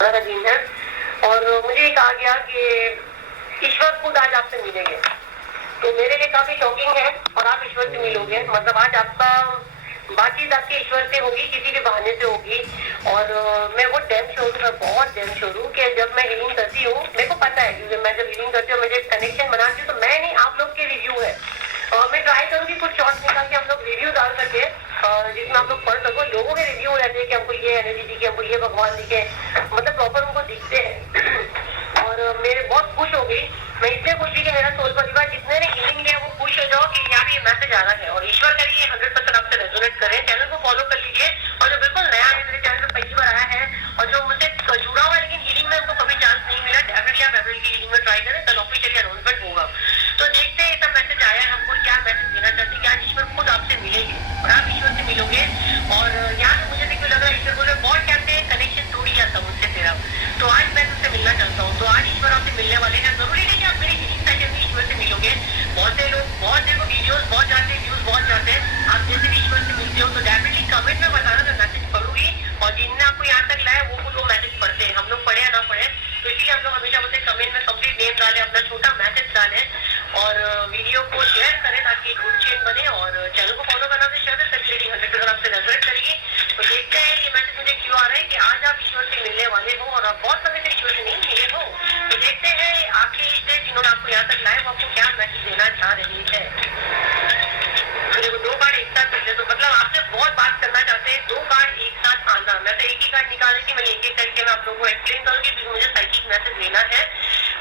दिन है और मुझे ये कहा गया कि ईश्वर खुद आज आपसे मिलेंगे, तो मेरे लिए काफी शॉकिंग है। और आप ईश्वर से मिलोगे, मतलब आज आपका बातचीत आपके ईश्वर से होगी, किसी के बहाने से होगी। और मैं वो डैम श्योर हूँ, बहुत डैम श्योर हूँ कि जब मैं हीलिंग करती हूँ, मेरे को पता है कि मैं जब हीलिंग करती हूँ, मुझे कनेक्शन बनाती हूँ, तो मैं नहीं, आप लोग के रिव्यू है। मैं ट्राई करूंगी कुछ शॉर्ट्स निकाल के हम लोग रिव्यू डाल सके, जिसमें आप लोग पढ़ सको। लोगों के रिव्यू रहते हैं कि हमको ये एनर्जी दिखे, हमको ये भगवान दिखे, मतलब प्रॉपर उनको दिखते हैं। और मेरे बहुत खुश हो गई, मैं इसलिए खुश हुई कि मेरा सोल परिवार जितने ने हीलिंग लिया वो खुश हो जाओ कि यार ये मैसेज आ रहा है। और ईश्वर का ये 100% आपसे रेजोनेट करें। चैनल को फॉलो कर लीजिए, और जो बिल्कुल नया है, मेरे चैनल पर पहली बार आया है और जो मुझसे जुड़ा हुआ है लेकिन हीलिंग में उनको कभी चांस नहीं मिला, डेफिनेटली आप अप्रैल की हीलिंग में ट्राई करें, कल ऑफिशियली अनाउंसमेंट होगा। तो देखते हैं इतना मैसेज आया है हमको, क्या मैसेज देना चाहते हैं, क्या ईश्वर खुद आपसे मिलेंगे और आप ईश्वर से मिलोगे। और यहाँ से मुझे भी लग रहा है ईश्वर बोले बहुत टाइम से कनेक्शन टूट गया था मुझसे तेरा, तो आज मैं तुझसे मिलना चाहता हूँ। तो आज ईश्वर आपसे मिलने वाले हैं। जरूरी नहीं कि आप मेरी हीलिंग सेशन में ईश्वर से मिलोगे। बहुत से लोग बहुत देखो वीडियोस बहुत जाते हैं, व्यूज बहुत जाते हैं, आप जैसे भी ईश्वर से मिलते हो तो डेफिनेटली कमेंट में बताना, मैं मैसेज पढ़ूंगी। और जिनने आपको यहाँ तक लाया वो खुद वो मैसेज पढ़ते हैं, हम लोग पढ़े या ना पढ़े, तो इसलिए हम लोग हमेशा बोलते हैं कमेंट में कंप्लीट नेम डालें, अपना छोटा मैसेज डालें और वीडियो को शेयर करें ताकि गुड चेन बने। और चैनल को फॉलो करना भी शेयर सभी लेडी 100% आपसे रेजोनेट करेगी। तो देखते हैं ये मैसेज मुझे क्यों आ रहा है कि आज आप ईश्वर से मिलने वाले हो और आप बहुत समय से ईश्वर से नहीं मिले हो। तो देखते हैं आखिरी से जिन्होंने आपको यहाँ तक लाए वो आपको क्या मैसेज देना चाह रही है। मेरे को 2 कार्ड एक साथ मिले, तो मतलब आपसे बहुत बात करना चाहते हैं। 2 कार्ड एक साथ आना, मैं तो एक ही कार्ड निकाल रही थी, मैं एक एक करके मैं आप लोगों को एक्सप्लेन करूंगी क्योंकि मुझे साइकिक मैसेज लेना है।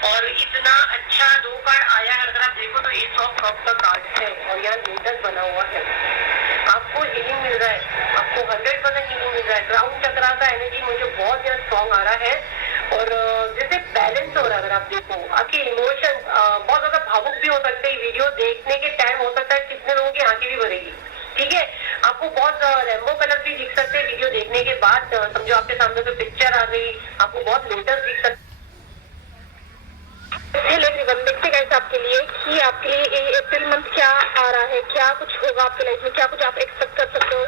और इतना अच्छा 2 कार्ड आया है, अगर आप देखो तो एस ऑफ कप का कार्ड है और यहाँ लोटस बना हुआ है। आपको हीलिंग मिल रहा है, आपको 100% हीलिंग मिल रहा है। ग्राउंड चक्रा का एनर्जी मुझे बहुत ज्यादा स्ट्रॉन्ग आ रहा है और जैसे बैलेंस हो रहा है। अगर आप देखो आपके इमोशन बहुत ज्यादा भावुक भी हो सकते हैं, वीडियो देखने के टाइम हो सकता है कितने लोगों की आंखें भी भरेगी, ठीक है। आपको बहुत रेनबो कलर भी दिख सकते हैं वीडियो देखने के बाद, समझो आपके सामने कोई पिक्चर आ गई, आपको बहुत लोटस दिख सकते। देखते गाइस आपके लिए कि आपके लिए ये अप्रैल मंथ क्या आ रहा है, क्या कुछ होगा आपके लाइफ में, क्या कुछ आप एक्सपेक्ट कर सकते हो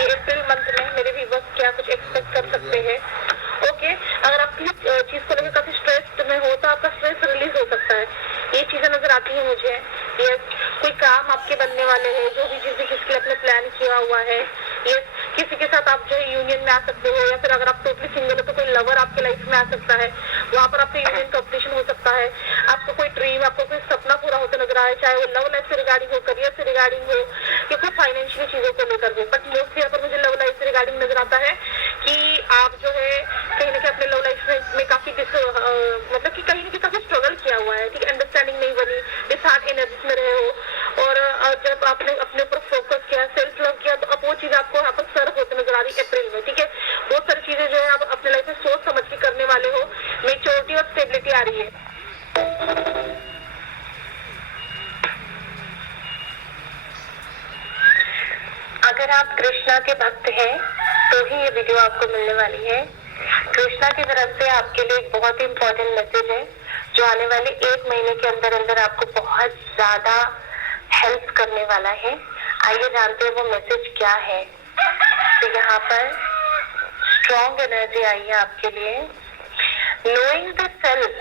ये अप्रैल मंथ में। मेरे व्यूअर्स क्या कुछ एक्सपेक्ट कर सकते हैं। ओके, अगर आप किसी चीज को लेकर काफी स्ट्रेस में हो तो आपका स्ट्रेस रिलीज हो सकता है, ये चीजें नजर आती है मुझे। यस, कोई काम आपके बनने वाले हैं, जो भी चीजें जिसके लिए आपने प्लान किया हुआ है। यस, किसी के साथ आप जो है यूनियन में आ सकते हो, या फिर अगर आप टोटली सिंगल हो तो कोई लवर आपके लाइफ में आ सकता है, वहाँ पर आपका यूनियन कॉम्पिटिशन हो सकता है। आपको कोई ड्रीम, आपको कोई सपना पूरा होता नजर आए, चाहे वो लव लाइफ से रिगार्डिंग हो, करियर से रिगार्डिंग हो, या कोई फाइनेंशियल चीजों को लेकर हो। बट मोस्टली यहाँ पर मुझे लव लाइफ से रिगार्डिंग नजर आता है कि आप जो है कहीं ना कहीं अपने लव लाइफ में काफी मतलब कि कहीं ना कहीं काफी स्ट्रगल किया हुआ है, ठीक है, अंडरस्टैंडिंग नहीं बनी, डिसहार्ट एनर्जी में रहे हो। और जब आपने अपने ऊपर फोकस किया, सेल्फ लव किया, तो अब वो चीज आपको यहाँ पर सर्व होते नजर आ रही है अप्रैल में, ठीक है। बहुत सारी चीजें जो है आप अपने लाइफ में सोच समझ के करने वाले हो, मेच्योरिटी और स्टेबिलिटी आ रही है। अगर आप कृष्णा के भक्त हैं तो ही ये वीडियो आपको मिलने वाली है। कृष्णा की तरफ से आपके लिए एक बहुत ही इम्पोर्टेंट मैसेज है जो आने वाले 1 महीने के अंदर अंदर आपको बहुत ज्यादा हेल्प करने वाला है। आइए जानते हैं वो मैसेज क्या है। तो यहाँ पर स्ट्रॉन्ग एनर्जी आई है आपके लिए। Knowing the self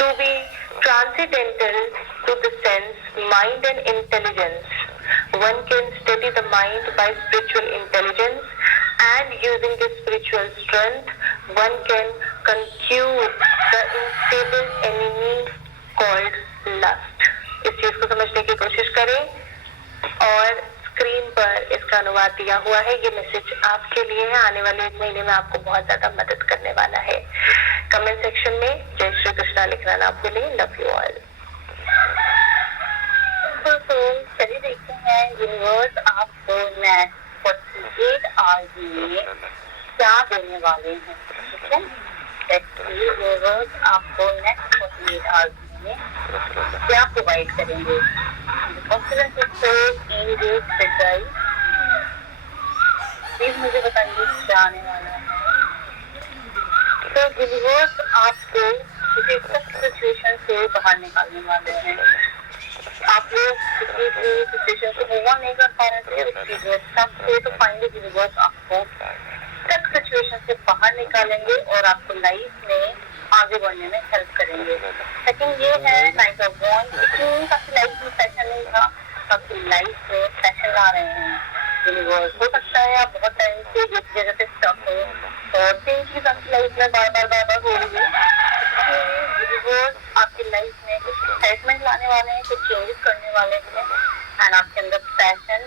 to be transcendental to the sense, mind and intelligence, one can steady the mind by spiritual intelligence, and using this spiritual strength one can conquer the unstable enemy called lust। इस चीज को समझने की कोशिश करें और screen पर इसका अनुवाद दिया हुआ है। ये मैसेज आपके लिए है, आने वाले 1 महीने में आपको बहुत ज्यादा मदद करने वाला है। कमेंट सेक्शन में जय श्री कृष्णा लिखना ना भूलें। Love you all. तो चलिए देखते हैं यूनिवर्स आपको नेक्स्ट 48 आवर्स में क्या देने वाले हैं, ठीक है। यूनिवर्स आपको नेक्स्ट 48 आवर्स में क्या प्रोवाइड करेंगे। प्लीज मुझे बताइए क्या आने वाला है। तो यूनिवर्स आपको किसी सख्त सिचुएशन से बाहर निकालने वाले हैं। आप लोग किसी भी सिचुएशन से मूव ऑन नहीं कर पा रहे थे, तो फाइनली यूनिवर्स आपको सख्त सिचुएशन लिमिटेशन से बाहर निकालेंगे और आपको लाइफ में आगे बढ़ने में हेल्प करेंगे। सेकंड ये है नाइट ऑफ वॉन्ड्स, आपकी लाइफ में पैशन नहीं था, आपकी लाइफ में पैशन ला रहे हैं। यूनिवर्स हो सकता है आप बहुत टाइम से एक जगह पे स्टक हो और सेम चीज आपकी लाइफ में बार बार हो रही है। यूनिवर्स आपकी लाइफ में कुछ एक्साइटमेंट लाने वाले हैं, कुछ चेंजेस करने वाले हैं एंड आपके अंदर पैशन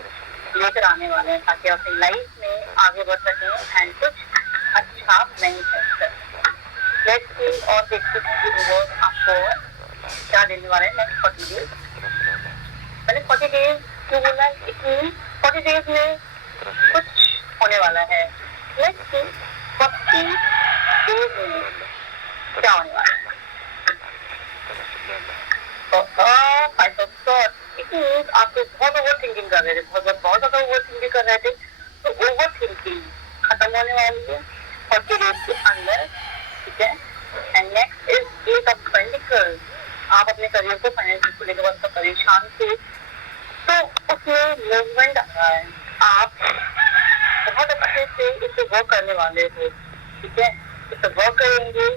लेकर आने वाले हैं ताकि आप अपनी लाइफ में आगे बढ़ सकें एंड कुछ अच्छा मैनिफेस्ट कर सकें। लेट्स सी और देखते हैं यूनिवर्स आपको क्या देने वाले हैं नेक्स्ट 40 डेज। मैंने 40 डेज क्यों बोला, इतनी 40 डेज में कुछ होने वाला है। लेट्स सी 40 डेज में क्या होने वाला है। आपको बहुत ओवर थिंकिंग कर रहे थे, बहुत ज्यादा ओवर थिंकिंग कर रहे थे, तो ओवर थिंकिंग खत्म होने वाली है 40 डेज के अंदर, ठीक है। And next is eight of pentacles. आप अपने करियर को फाइनेंशियल को लेकर बहुत परेशान थे, तो उसमें मूवमेंट आ रहा है। आप बहुत अच्छे से इसे वर्क करने वाले हो, ठीक है, इसे वर्क करेंगे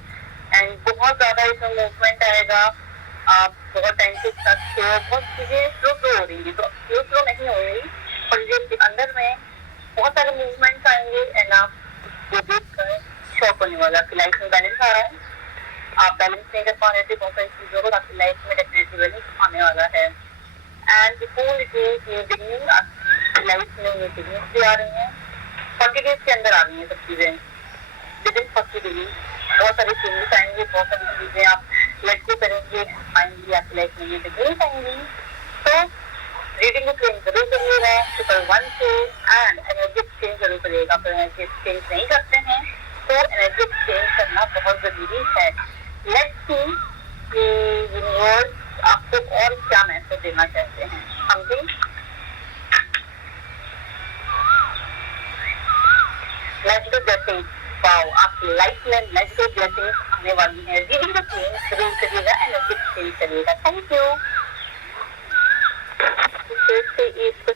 एंड बहुत ज्यादा इसमें मूवमेंट आएगा। आप बहुत टाइम से बहुत चीजें स्लो हो रही है, तो स्लो नहीं हो रही और इसके अंदर में बहुत सारे मूवमेंट्स आएंगे एंड आप वो देख कर शॉक होने वाला। आपकी लाइफ में बैलेंस आ रहा है, आप बैलेंस नहीं कर पा रहे थे बहुत सारी चीजों को, आपकी लाइफ में डेफिनेटली बैलेंस आने वाला है। And before it is new beginning, आपकी लाइफ में न्यू बिगिनिंग भी आ रही है। 40 डेज के अंदर आ रही है सब चीजें, विद इन 40 डेज बहुत सारी चेंजेस आएंगे, बहुत सारी चीजें आप लेट गो करेंगे, फाइनली आपकी लाइफ में ये बिगिनिंग आएंगी। तो रीडिंग को क्लेम जरूर करिएगा ट्रिपल 1 से एंड एनर्जी एक्सचेंज जरूर करिएगा। अगर एनर्जी एक्सचेंज नहीं करते हैं तो एनर्जी एक्सचेंज करना बहुत जरूरी है। लेट्स सी कि यूनिवर्स आपको और क्या मैसेज देना चाहते हैं। समथिंग मैजिकल ब्लेसिंग, वाओ, आपकी लाइफ में मैजिकल ब्लेसिंग्स आने वाली है। रीडिंग को क्लेम जरूर करिएगा, एनर्जी एक्सचेंज करिएगा। Thank you. से इस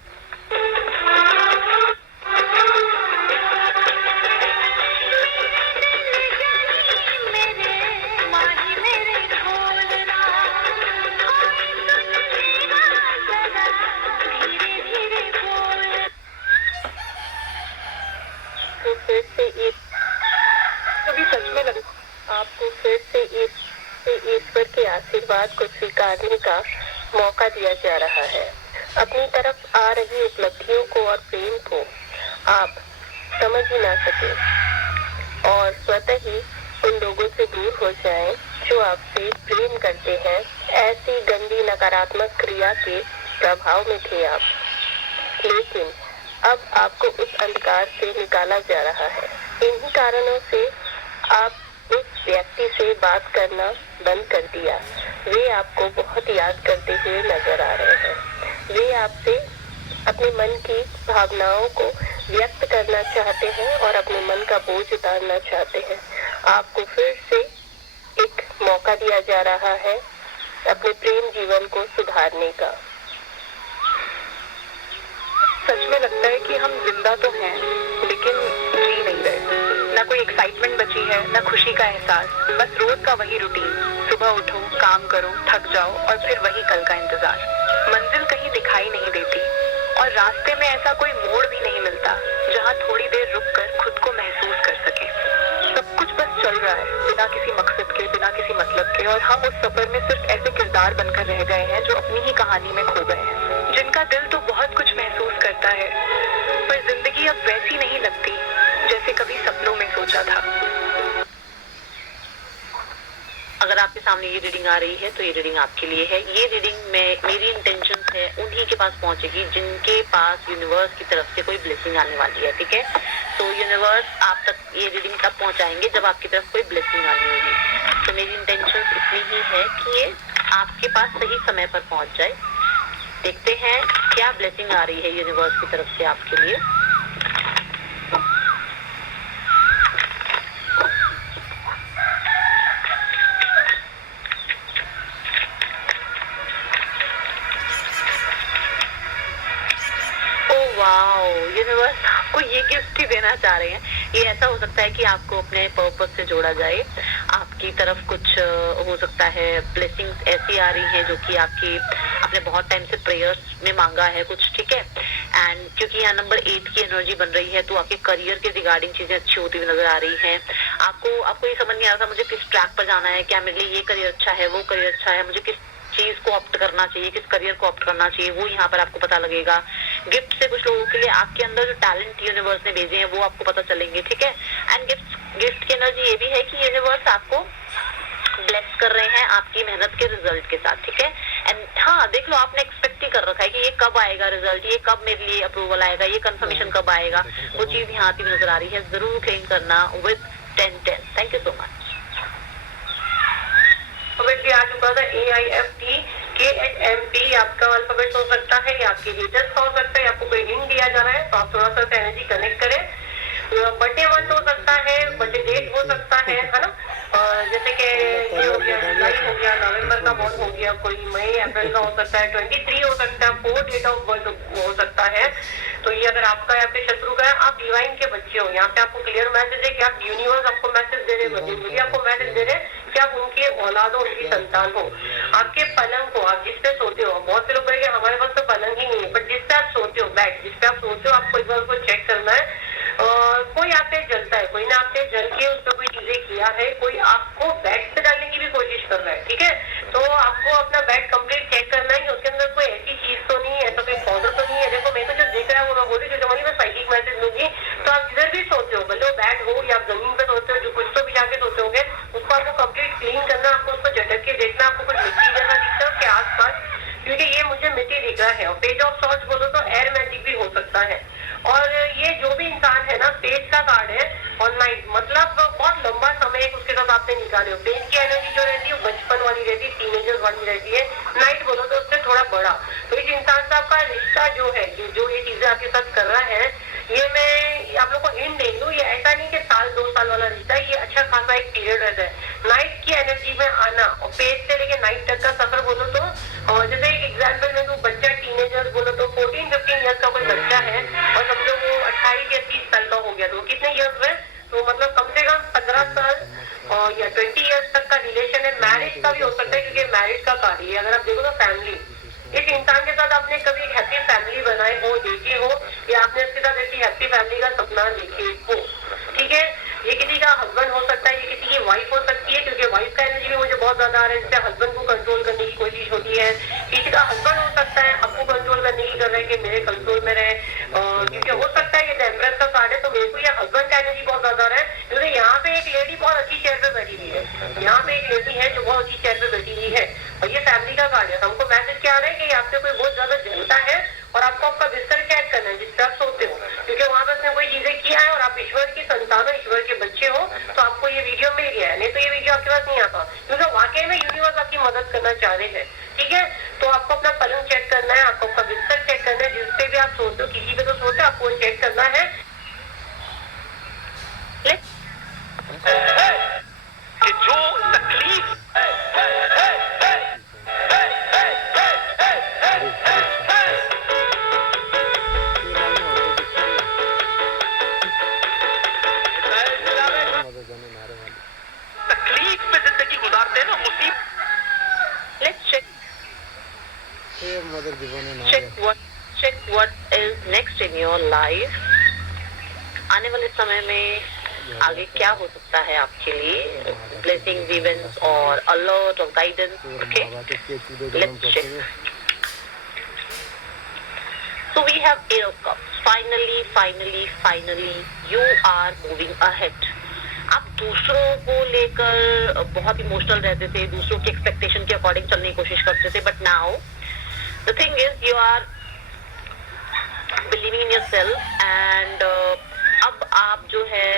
आपको फिर से ईश्वर के आशीर्वाद को स्वीकारने का मौका दिया जा रहा है। अपनी तरफ आ रही उपलब्धियों को और प्रेम को आप समझ ही ना सके और स्वतः ही उन लोगों से दूर हो जाएं जो आपसे प्रेम करते हैं। ऐसी गंदी नकारात्मक क्रिया के प्रभाव में थे आप, लेकिन अब आपको उस अंधकार से निकाला जा रहा है। इन्हीं कारणों से आप उस व्यक्ति से बात करना बंद कर दिया। वे आपको बहुत याद करते हुए नजर आ रहे हैं। वे आपसे अपने मन की भावनाओं को व्यक्त करना चाहते हैं और अपने मन का बोझ उतारना चाहते हैं। आपको फिर से एक मौका दिया जा रहा है अपने प्रेम जीवन को सुधारने का। सच में लगता है कि हम जिंदा तो हैं लेकिन जी नहीं रहे। ना कोई एक्साइटमेंट बची है, ना खुशी का एहसास, बस रोज का वही रूटीन। सुबह उठो, काम करो, थक जाओ और फिर वही कल का इंतजार। मंजिल कहीं दिखाई नहीं देती और रास्ते में ऐसा कोई मोड़ भी नहीं मिलता जहाँ थोड़ी देर रुककर खुद को महसूस कर सके। सब कुछ बस चल रहा है बिना किसी मकसद के, बिना किसी मतलब के, और हम उस सफर में सिर्फ ऐसे किरदार बनकर रह गए हैं जो अपनी ही कहानी में खो गए हैं, जिनका दिल तो बहुत कुछ महसूस करता है पर जिंदगी अब वैसी नहीं लगती जैसे कभी सपनों में सोचा था। अगर आपके सामने ये रीडिंग आ रही है तो ये रीडिंग आपके लिए है। ये रीडिंग में मेरी इंटेंशन है उन्हीं के पास पहुंचेगी जिनके पास यूनिवर्स की तरफ से कोई ब्लेसिंग आने वाली है, ठीक है। तो यूनिवर्स आप तक ये रीडिंग तब पहुंचाएंगे जब आपकी तरफ कोई ब्लेसिंग आनी होगी। तो मेरी इंटेंशन इतनी ही है कि ये आपके पास सही समय पर पहुंच जाए। देखते हैं क्या ब्लेसिंग आ रही है यूनिवर्स की तरफ से आपके लिए। वाओ, यूनिवर्स आपको ये गिफ्ट ही देना चाह रहे हैं। ये ऐसा हो सकता है कि आपको अपने पर्पस से जोड़ा जाए, आपकी तरफ कुछ हो सकता है ब्लेसिंग्स ऐसी आ रही हैं जो कि आपने बहुत टाइम से प्रेयर्स में मांगा है कुछ, ठीक है। एंड क्योंकि यहाँ नंबर 8 की एनर्जी बन रही है तो आपके करियर के रिगार्डिंग चीजें अच्छी होती हुई नजर आ रही हैं। आपको ये समझ नहीं आ रहा था मुझे किस ट्रैक पर जाना है, क्या मेरे लिए ये करियर अच्छा है, वो करियर अच्छा है, मुझे किस चीज को ऑप्ट करना चाहिए, किस करियर को ऑप्ट करना चाहिए, वो यहाँ पर आपको पता लगेगा। गिफ्ट से कुछ लोगों के लिए आपके अंदर जो टैलेंट यूनिवर्स ने भेजे हैं वो आपको पता चलेंगे, ठीक है। एंड गिफ्ट की एनर्जी ये भी है कि यूनिवर्स आपको ब्लेस कर रहे हैं आपकी मेहनत के रिजल्ट के साथ, ठीक है। एंड हाँ, देख लो, आपने एक्सपेक्ट ही कर रखा है कि ये कब आएगा रिजल्ट, ये कब मेरे लिए अप्रूवल आएगा, ये कंफर्मेशन कब आएगा, वो चीज यहाँ आती नजर आ रही है। जरूर क्लेम करना with 10-10। Thank you so much. Alphabet आ चुका था AIFT KHMP, आपका अल्फाबेट हो सकता है या आपके लीडर्स हो सकता है, आपको कोई हिंट दिया जा रहा है तो आप थोड़ा सा एनर्जी कनेक्ट करें। बर्थडे मंथ हो सकता है, बर्थडे डेट हो सकता है ना। जैसे कि ये हो गया जुलाई हो गया, नवंबर का बॉर्न हो गया, कोई मई अप्रैल का हो सकता है, 23 हो सकता है, 4 डेट ऑफ बर्थ हो सकता है। तो ये अगर आपका या फिर शत्रु का है, आप डिवाइन के बच्चे हो। यहाँ पे आपको क्लियर मैसेज है कि आप यूनिवर्स आपको मैसेज दे रहे हैं, आपको मैसेज दे रहे हैं कि आप उनके औलाद हो, उनकी संतान हो। आपके पलंग को, आप जिस पे सोते हो, बहुत से लोग कहेंगे हमारे पास तो पलंग ही नहीं है, बट जिस पे आप सोते हो, बेड जिस पे आप सोते हो, आपको एक बार उसको चेक करना है। कोई आप पे जलता है, कोई ने आप पे जल के उस पर कोई चीजें किया है, कोई आपको बेड पे डालने की भी कोशिश कर रहा है, ठीक है। तो आपको अपना बेड कंप्लीट चेक करना है कि उसके अंदर कोई ऐसी चीज तो नहीं है, ऐसा कोई पौधा तो नहीं है। देखो मेरे को जो दिख रहा है वो मैं बोली जो मैं साइकिक मैसेज दूंगी। तो आप जिधर भी सोते हो, भले बेड हो या जमीन पे सोते हो, जो कुछ तो भी जाके सोते होंगे, उसको आपको कंप्लीट क्लीन करना, आपको उसको झटक के देखना, आपको कुछ मिट्टी जैसा दिखता है उसके आसपास, क्योंकि ये मुझे मिट्टी दिख रहा है। और पेज ऑफ सॉर्ट्स बोलो तो एयर मैजिक भी हो सकता है। और ये जो भी इंसान है ना, पेज का कार्ड है और नाइट, मतलब बहुत लंबा समय उसके साथ आपने निकाले हो। पेज की एनर्जी जो रहती है वो बचपन वाली रहती है, टीनेजर वाली रहती है। नाइट बोलो तो उससे थोड़ा बड़ा। तो इस इंसान से आपका रिश्ता जो है, जो ये चीजें आपके साथ कर रहा है, ये मैं आप लोग को हिंट दे दूं, ये ऐसा नहीं कि 1-2 साल वाला रिश्ता है, ये अच्छा खासा एक पीरियड रहता है। नाइट की एनर्जी में आना और पेज से लेके नाइट तक का सफर बोलो तो, और जैसे एक एग्जाम्पल में तो बच्चा टीनेजर बोलो तो 14-15 ईयर्स का कोई बच्चा है और समझो वो 28 या 30 साल का हो गया, तो कितने ईयर्स में, तो मतलब कम से कम 15 साल और या 20 ईयर्स तक का रिलेशन है। मैरिज का भी हो सकता है क्योंकि मैरिज का कार्य है। अगर आप देखो तो फैमिली, इस इंसान के साथ आपने कभी हैप्पी फैमिली बनाई हो, देखी हो, या आपने इसके साथ ऐसी हैप्पी फैमिली का सपना देखे हो, ठीक है। ये किसी का हस्बैंड हो सकता है, ये किसी की वाइफ हो सकती है, क्योंकि वाइफ का एनर्जी भी मुझे बहुत ज्यादा आ रहा है, जिससे हस्बैंड को कंट्रोल करने की कोशिश होती है। किसी का हस्बैंड हो सकता है आपको कंट्रोल करने की कर रहे हैं कि मेरे कंट्रोल में रहे, क्योंकि हो सकता है ये टेम्परेचर का कार्ड है। तो मेरे को ये हस्बैंड का एनर्जी बहुत ज्यादा आ रहा है, क्योंकि यहाँ पे एक लेडी बहुत अच्छी चेयर पे बैठी हुई है, यहाँ पे एक लेडी है जो बहुत अच्छी चेयर पे बैठी हुई है, और ये फैमिली का कार्ड है। हमको मैसेज क्या आ रहा है कि आपसे कोई बहुत ज्यादा जलता है और आपको आपका बिस्तर चेक करना है जिससे आप सोते हो, क्योंकि वहां पर उसने कोई चीजें किया है और आप ईश्वर की संतान हो, ईश्वर के बच्चे हो, तो आपको ये वीडियो मिल गया है। नहीं तो ये वीडियो आपके पास नहीं आता, क्योंकि वाकई में यूनिवर्स आपकी मदद करना चाह रहे हैं, ठीक है। तो आपको अपना पलंग चेक करना है, आपको आपका बिस्तर चेक करना है, जिसपे भी आप सोते हो, किसी पे तो सोते हो, आपको चेक करना है। कि जो तकलीफ तकलीफ में जिंदगी गुजारते हैं ना, उसी let's check what is next in your life। आने वाले समय में आगे क्या हो सकता है आपके लिए, ब्लेसिंग्स, इवेंट्स और a lot of guidance, okay? Let's check। So we have Ace of Cups। Finally you are moving ahead। आप दूसरों को लेकर बहुत इमोशनल रहते थे, दूसरों की एक्सपेक्टेशन के अकॉर्डिंग चलने की कोशिश करते थे, but now the thing is you are believing in yourself and अब आप जो है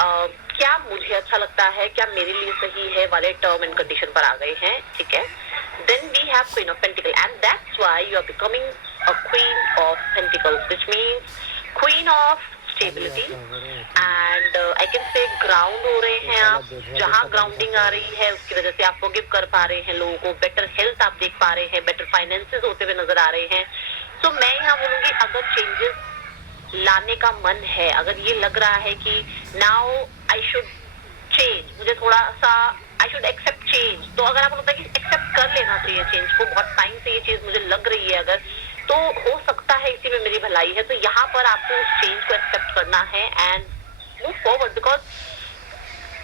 क्या मुझे अच्छा लगता है, क्या मेरे लिए सही है वाले टर्म एंड कंडीशन पर आ गए हैं, ठीक है। Then we have queen of pentacle and that's why you are becoming a queen of pentacles, which means queen of stability and I can say ground हो रहे हैं आप। जहाँ ग्राउंडिंग आ रही है उसकी वजह से आप फॉरगिव कर पा रहे हैं लोगों को, बेटर हेल्थ आप देख पा रहे हैं, बेटर फाइनेंसेस होते हुए नजर आ रहे हैं। तो मैं यहाँ बोलूंगी अगर चेंजेस लाने का मन है, अगर ये लग रहा है कि नाउ आई शुड चेंज, मुझे थोड़ा सा आई शुड एक्सेप्ट चेंज, तो अगर आपको लगता है कि एक्सेप्ट कर लेना चाहिए चेंज को, बहुत टाइम से ये चीज मुझे लग रही है अगर, तो हो सकता है इसी में मेरी भलाई है, तो यहाँ पर आपको उस चेंज को एक्सेप्ट करना है एंड मूव फॉरवर्ड, बिकॉज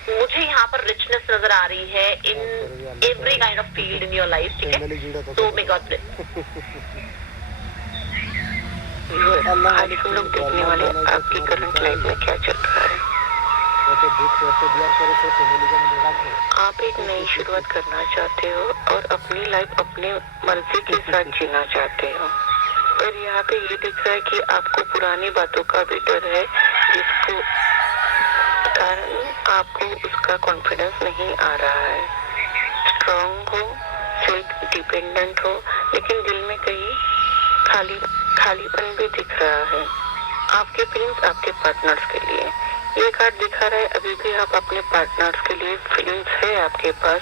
मुझे यहाँ पर रिचनेस नजर आ रही है in every kind of field in your life, ठीक है, तो मे गॉड ब्लेस। आज हम लोग देखने वाले आपकी करंट लाइफ में क्या चल रहा है। आप एक नई शुरुआत करना चाहते हो और अपनी लाइफ अपने मर्जी के साथ जीना चाहते हो, पर यहाँ पे ये दिख रहा है कि आपको पुरानी बातों का भी डर है, जिसको कारण आपको उसका कॉन्फिडेंस नहीं आ रहा है। स्ट्रॉन्ग हो, सेल्फ डिपेंडेंट हो, लेकिन दिल में कहीं खालीपन भी दिख रहा है। आपके फीलिंग्स आपके पार्टनर्स के लिए, ये कार्ड दिखा रहा है अभी भी आप अपने पार्टनर्स के लिए फीलिंग्स है आपके पास,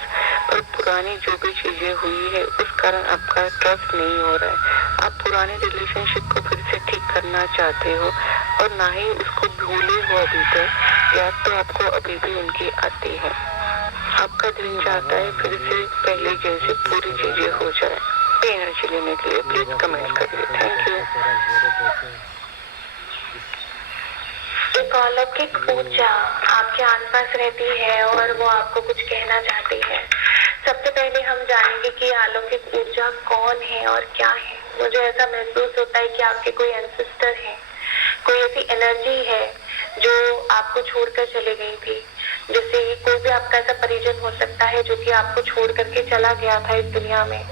पर पुरानी जो भी चीजें हुई है उस कारण आपका ट्रस्ट नहीं हो रहा है। आप पुराने रिलेशनशिप को फिर से ठीक करना चाहते हो और ना ही उसको भूले हो अभी तक, याद तो आपको अभी भी उनकी आती है। आपका दिल चाहता है फिर से पहले जैसे पूरी चीजें हो जाए। एनर्जी लेने के लिए प्लीज कमेंट करिए। Thank you. एक अलौकिक ऊर्जा आपके आसपास रहती है और वो आपको कुछ कहना चाहती है। सबसे पहले हम जानेंगे कि अलौकिक ऊर्जा कौन है और क्या है। मुझे ऐसा महसूस होता है कि आपके कोई एंसेस्टर है, कोई ऐसी एनर्जी है जो आपको छोड़कर चली गई थी। जैसे कोई भी आपका ऐसा परिजन हो सकता है जो कि आपको छोड़ करके चला गया था इस दुनिया में,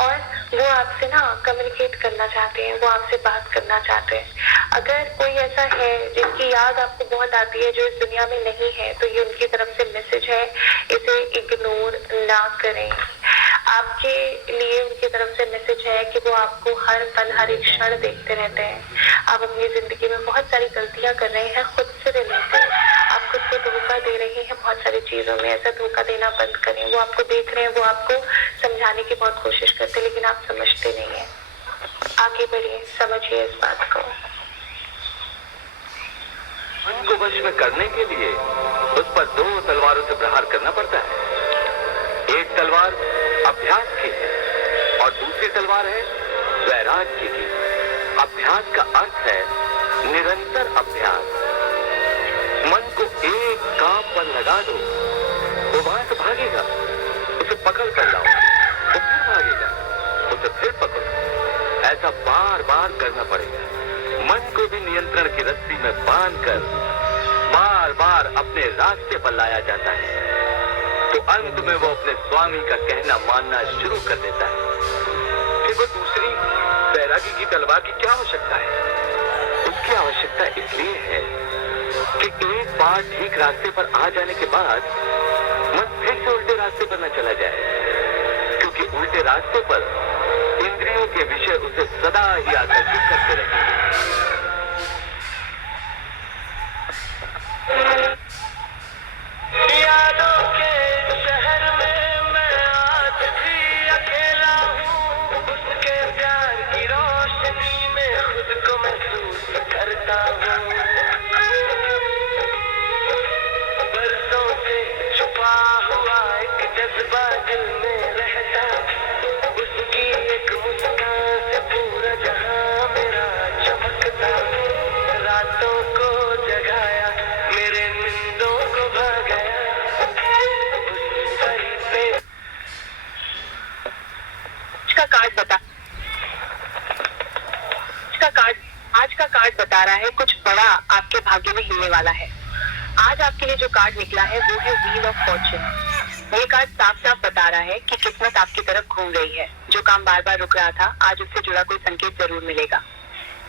और वो आपसे ना कम्युनिकेट करना चाहते हैं, वो आपसे बात करना चाहते हैं। अगर कोई ऐसा है जिनकी याद आपको बहुत आती है जो इस दुनिया में नहीं है, तो ये उनकी तरफ से मैसेज है, इसे इग्नोर ना करें। आपके लिए उनकी तरफ से मैसेज है कि वो आपको हर पल हर एक क्षण देखते रहते हैं। आप अपनी जिंदगी में बहुत सारी गलतियां कर रहे हैं खुद से रिलेटेड, आप खुद को धोखा दे रहे हैं बहुत सारी चीजों में। ऐसा धोखा देना बंद करें। वो आपको देख रहे हैं, वो आपको समझाने की बहुत कोशिश करते हैं, लेकिन आप समझते नहीं है। आगे बढ़िए, समझिए इस बात को। मन को वश में करने के लिए उस पर दो तलवारों से प्रहार करना पड़ता है। एक तलवार अभ्यास की है और दूसरी तलवार है वैराग्य की। अभ्यास का अर्थ है निरंतर अभ्यास। मन को एक काम पर लगा दो, वो वहां से भागेगा, उसे पकड़ कर लाओ, वो फिर भागेगा, उसे फिर पकड़ो। ऐसा बार बार करना पड़ेगा। मन को भी नियंत्रण की रस्सी में बांधकर बार बार अपने रास्ते पर लाया जाता है, तो अंत में वो अपने स्वामी का कहना मानना शुरू कर देता है। फिर वो दूसरी वैरागी की तलवार की क्या आवश्यकता है? उसकी आवश्यकता इसलिए है कि एक बार ठीक रास्ते पर आ जाने के बाद मन फिर से उल्टे रास्ते पर न चला जाए, क्योंकि उल्टे रास्ते पर इंद्रियों के विषय उसे सदा ही आकर्षित करते रहेंगे। यादों के शहर में मैं आज भी अकेला हूँ, उसके प्यार की रोशनी में खुद को महसूस करता हूँ। बरसों से छुपा हुआ एक जज्बा दिल में रहता, उसकी एक मुस्कान से पूरा जहां मेरा चमकता। रातों को जगाया, मेरे नींदों को भगाया, उस परी पे। आज का कार्ड बता रहा है कुछ बड़ा आपके भाग्य में हिलने वाला है। आज आपके लिए जो कार्ड निकला है वो है व्हील ऑफ फॉर्चून। ये कार्ड साफ साफ बता रहा है कि किस्मत आपकी तरफ घूम रही है। जो काम बार बार रुक रहा था, आज उससे जुड़ा कोई संकेत जरूर मिलेगा।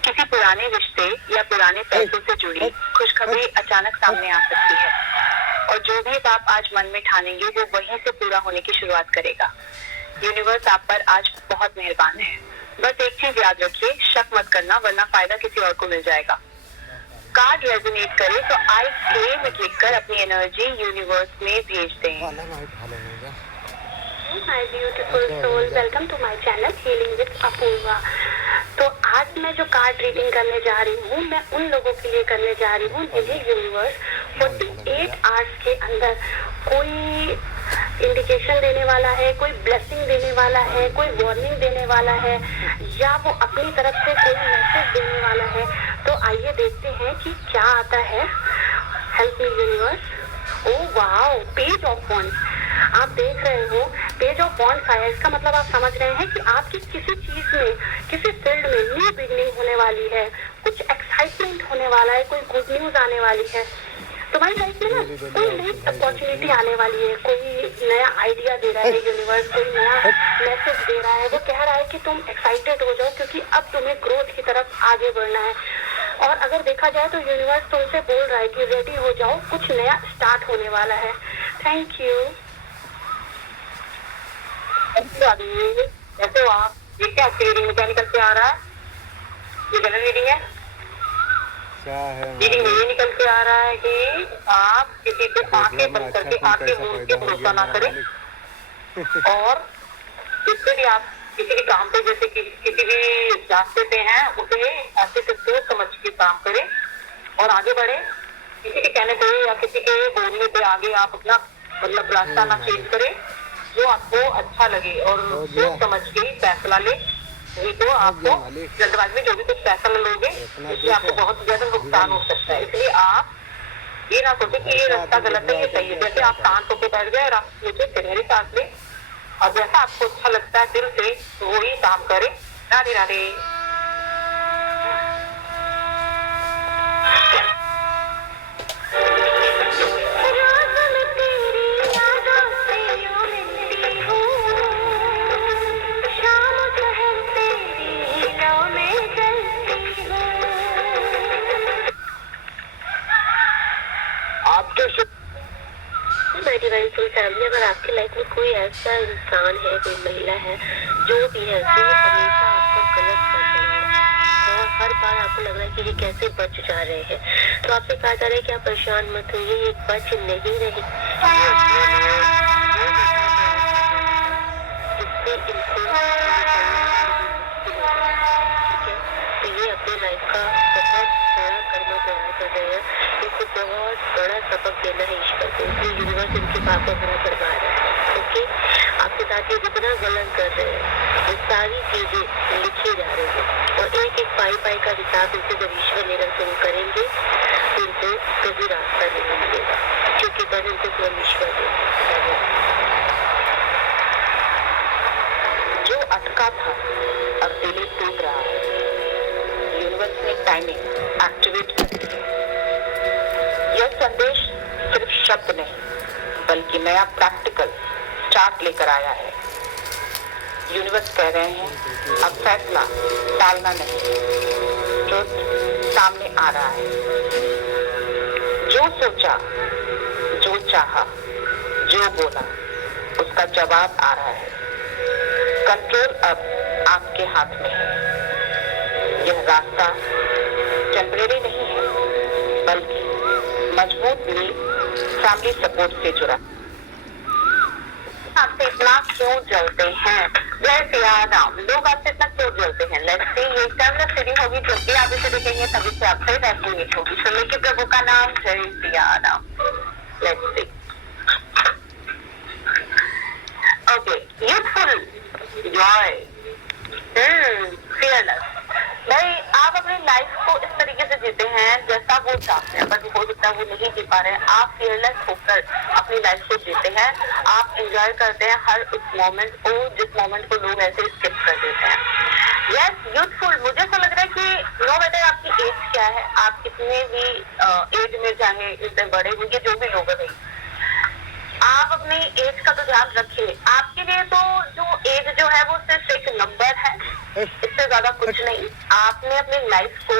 किसी पुराने रिश्ते या पुराने पैसों से जुड़ी खुशखबरी अचानक सामने आ सकती है, और जो भी आप आज मन में ठानेंगे वो वहीं से पूरा होने की शुरुआत करेगा। यूनिवर्स आप पर आज बहुत मेहरबान है। बस एक चीज याद रखिए, शक मत करना, वरना फायदा किसी और को मिल जाएगा। कार्ड रेजोनेट करे तो आई क्लेम में क्लिक कर अपनी एनर्जी यूनिवर्स में भेज दें। My beautiful soul, welcome to my channel healing with Apoorva. तो आज मैं जो कार्ड रीडिंग करने जा रही हूँ, मैं उन लोगों के लिए करने जा रही हूँ जिन्हें यूनिवर्स 48 आवर्स के अंदर कोई इंडिकेशन देने वाला है, कोई ब्लेसिंग देने वाला है, कोई वार्निंग देने वाला है, या वो अपनी तरफ से कोई मैसेज देने वाला है। तो आइए देखते हैं कि क्या आता है। Help me universe. Oh wow, page of wands. आप देख रहे हो पेज ऑफ वॉन्ड्स आया, इसका मतलब आप समझ रहे हैं कि आपकी किसी चीज में, किसी फील्ड में न्यू बिगनिंग होने वाली है, कुछ एक्साइटमेंट होने वाला है, कोई गुड न्यूज आने वाली है। तुम्हारी लाइफ में ना कोई नई अपॉर्चुनिटी आने वाली है, कोई नया आइडिया दे रहा है यूनिवर्स, कोई नया मैसेज दे रहा है। वो कह रहा है कि तुम एक्साइटेड हो जाओ क्योंकि अब तुम्हें ग्रोथ की तरफ आगे बढ़ना है। और अगर देखा जाए तो यूनिवर्स तुमसे बोल रहा है कि रेडी हो जाओ, कुछ नया स्टार्ट होने वाला है। Thank you. कैसे हो आप? ये क्या आपकी रीडिंग में निकल के आ रहा है? ये गलत रीडिंग है? क्या है रीडिंग में ये निकल के आ रहा है कि आप किसी पे आंखें बंद करके आंखें मूंद के भरोसा ना करें, और जिससे भी आप किसी भी काम पे, जैसे कि किसी भी रास्ते पे हैं, उसे ऐसे सोच समझ के काम करें और आगे बढ़े। किसी के कहने पे या किसी के बोलने पे आगे आप अपना मतलब रास्ता ना चेंज करें, जो आपको अच्छा लगे, और सोच समझ के फैसला ले। नहीं तो आपको जल्दबाजी में जो भी कुछ फैसला लोगे इससे आपको बहुत ज्यादा नुकसान हो सकता है। इसलिए आप ये ना सोचे कि ये रास्ता गलत है, ये सही है। जैसे आप शांत होकर बैठ गए और आप सोचे गहरी सांस लें, और जैसा आपको अच्छा लगता है दिल से, तो वही काम करें। राधे राधे। फैमिली, अगर आपकी लाइफ में कोई ऐसा इंसान है, कोई महिला है, जो भी है, जो हमेशा आपको गलत कर रही है और हर बार आपको लग रहा है कि ये कैसे बच जा रहे हैं, तो आपसे कहा जा रहा है कि आप परेशान मत होइए, ये बच नहीं रहे। तो ये अपनी लाइफ का बहुत बड़ा कर्म तैयार कर रहे हैं, इनको बहुत बड़ा सबक देना है ईश्वर को। इसलिए यूनिवर्स इनके पाप को बुरा करवा रहा है। ओके, आपके साथ ये जितना गलत कर रहे हैं, ये सारी चीजें लिखी जा रही है, और एक एक पाई का हिसाब इनसे जब ईश्वर लेना शुरू करेंगे तो इनको कभी रास्ता नहीं मिलेगा, क्योंकि बस इनको स्वयं ईश्वर देगा। जो अटका था अब दिल टूट रहा है। यूनिवर्स ने टाइमिंग एक्टिवेट कर दी है। यह संदेश सिर्फ शब्द नहीं बल्कि नया प्रैक्टिकल स्टार्ट लेकर आया है। यूनिवर्स कह रहे हैं अब फैसला टालना नहीं, ट्रुथ सामने आ रहा है। जो सोचा, जो चाहा, जो बोला, उसका जवाब आ रहा है। कंट्रोल अब आपके हाथ में है। यह रास्ता टेम्परेरी नहीं है बल्कि मजबूत नींव, फैमिली सपोर्ट से जुड़ा। आपसे इतना क्यों जलते हैं? जैसे राम लोग आपसे इतना क्यों जलते हैं? लेट्स सी, ये टर्म सीरीज होगी, जब भी आप इसे देखेंगे तभी से आपसे रेजोनेट होगी। सुनिए कि प्रभु का नाम जय Siya Ram. Let's see. Okay, youthful, Joy, fearless। भाई आप अपनी लाइफ को इस तरीके से जीते हैं जैसा वो चाहते हैं, बट हो सकता है वो नहीं जी पा रहे हैं। आप fearless होकर अपनी लाइफ को जीते हैं। आप एंजॉय करते हैं हर उस मोमेंट को जिस मोमेंट को लोग ऐसे स्किप कर देते हैं। Yes, youthful. मुझे ऐसा लग रहा है कि नो मैटर आपकी एज क्या है, आप कितने भी एज में चाहे इतने बड़े होंगे, जो भी लोग हैं, आप अपनी एज का तो ध्यान रखिए। आपके लिए तो जो एज जो है वो सिर्फ एक नंबर है, इससे ज्यादा कुछ नहीं। आपने अपनी लाइफ को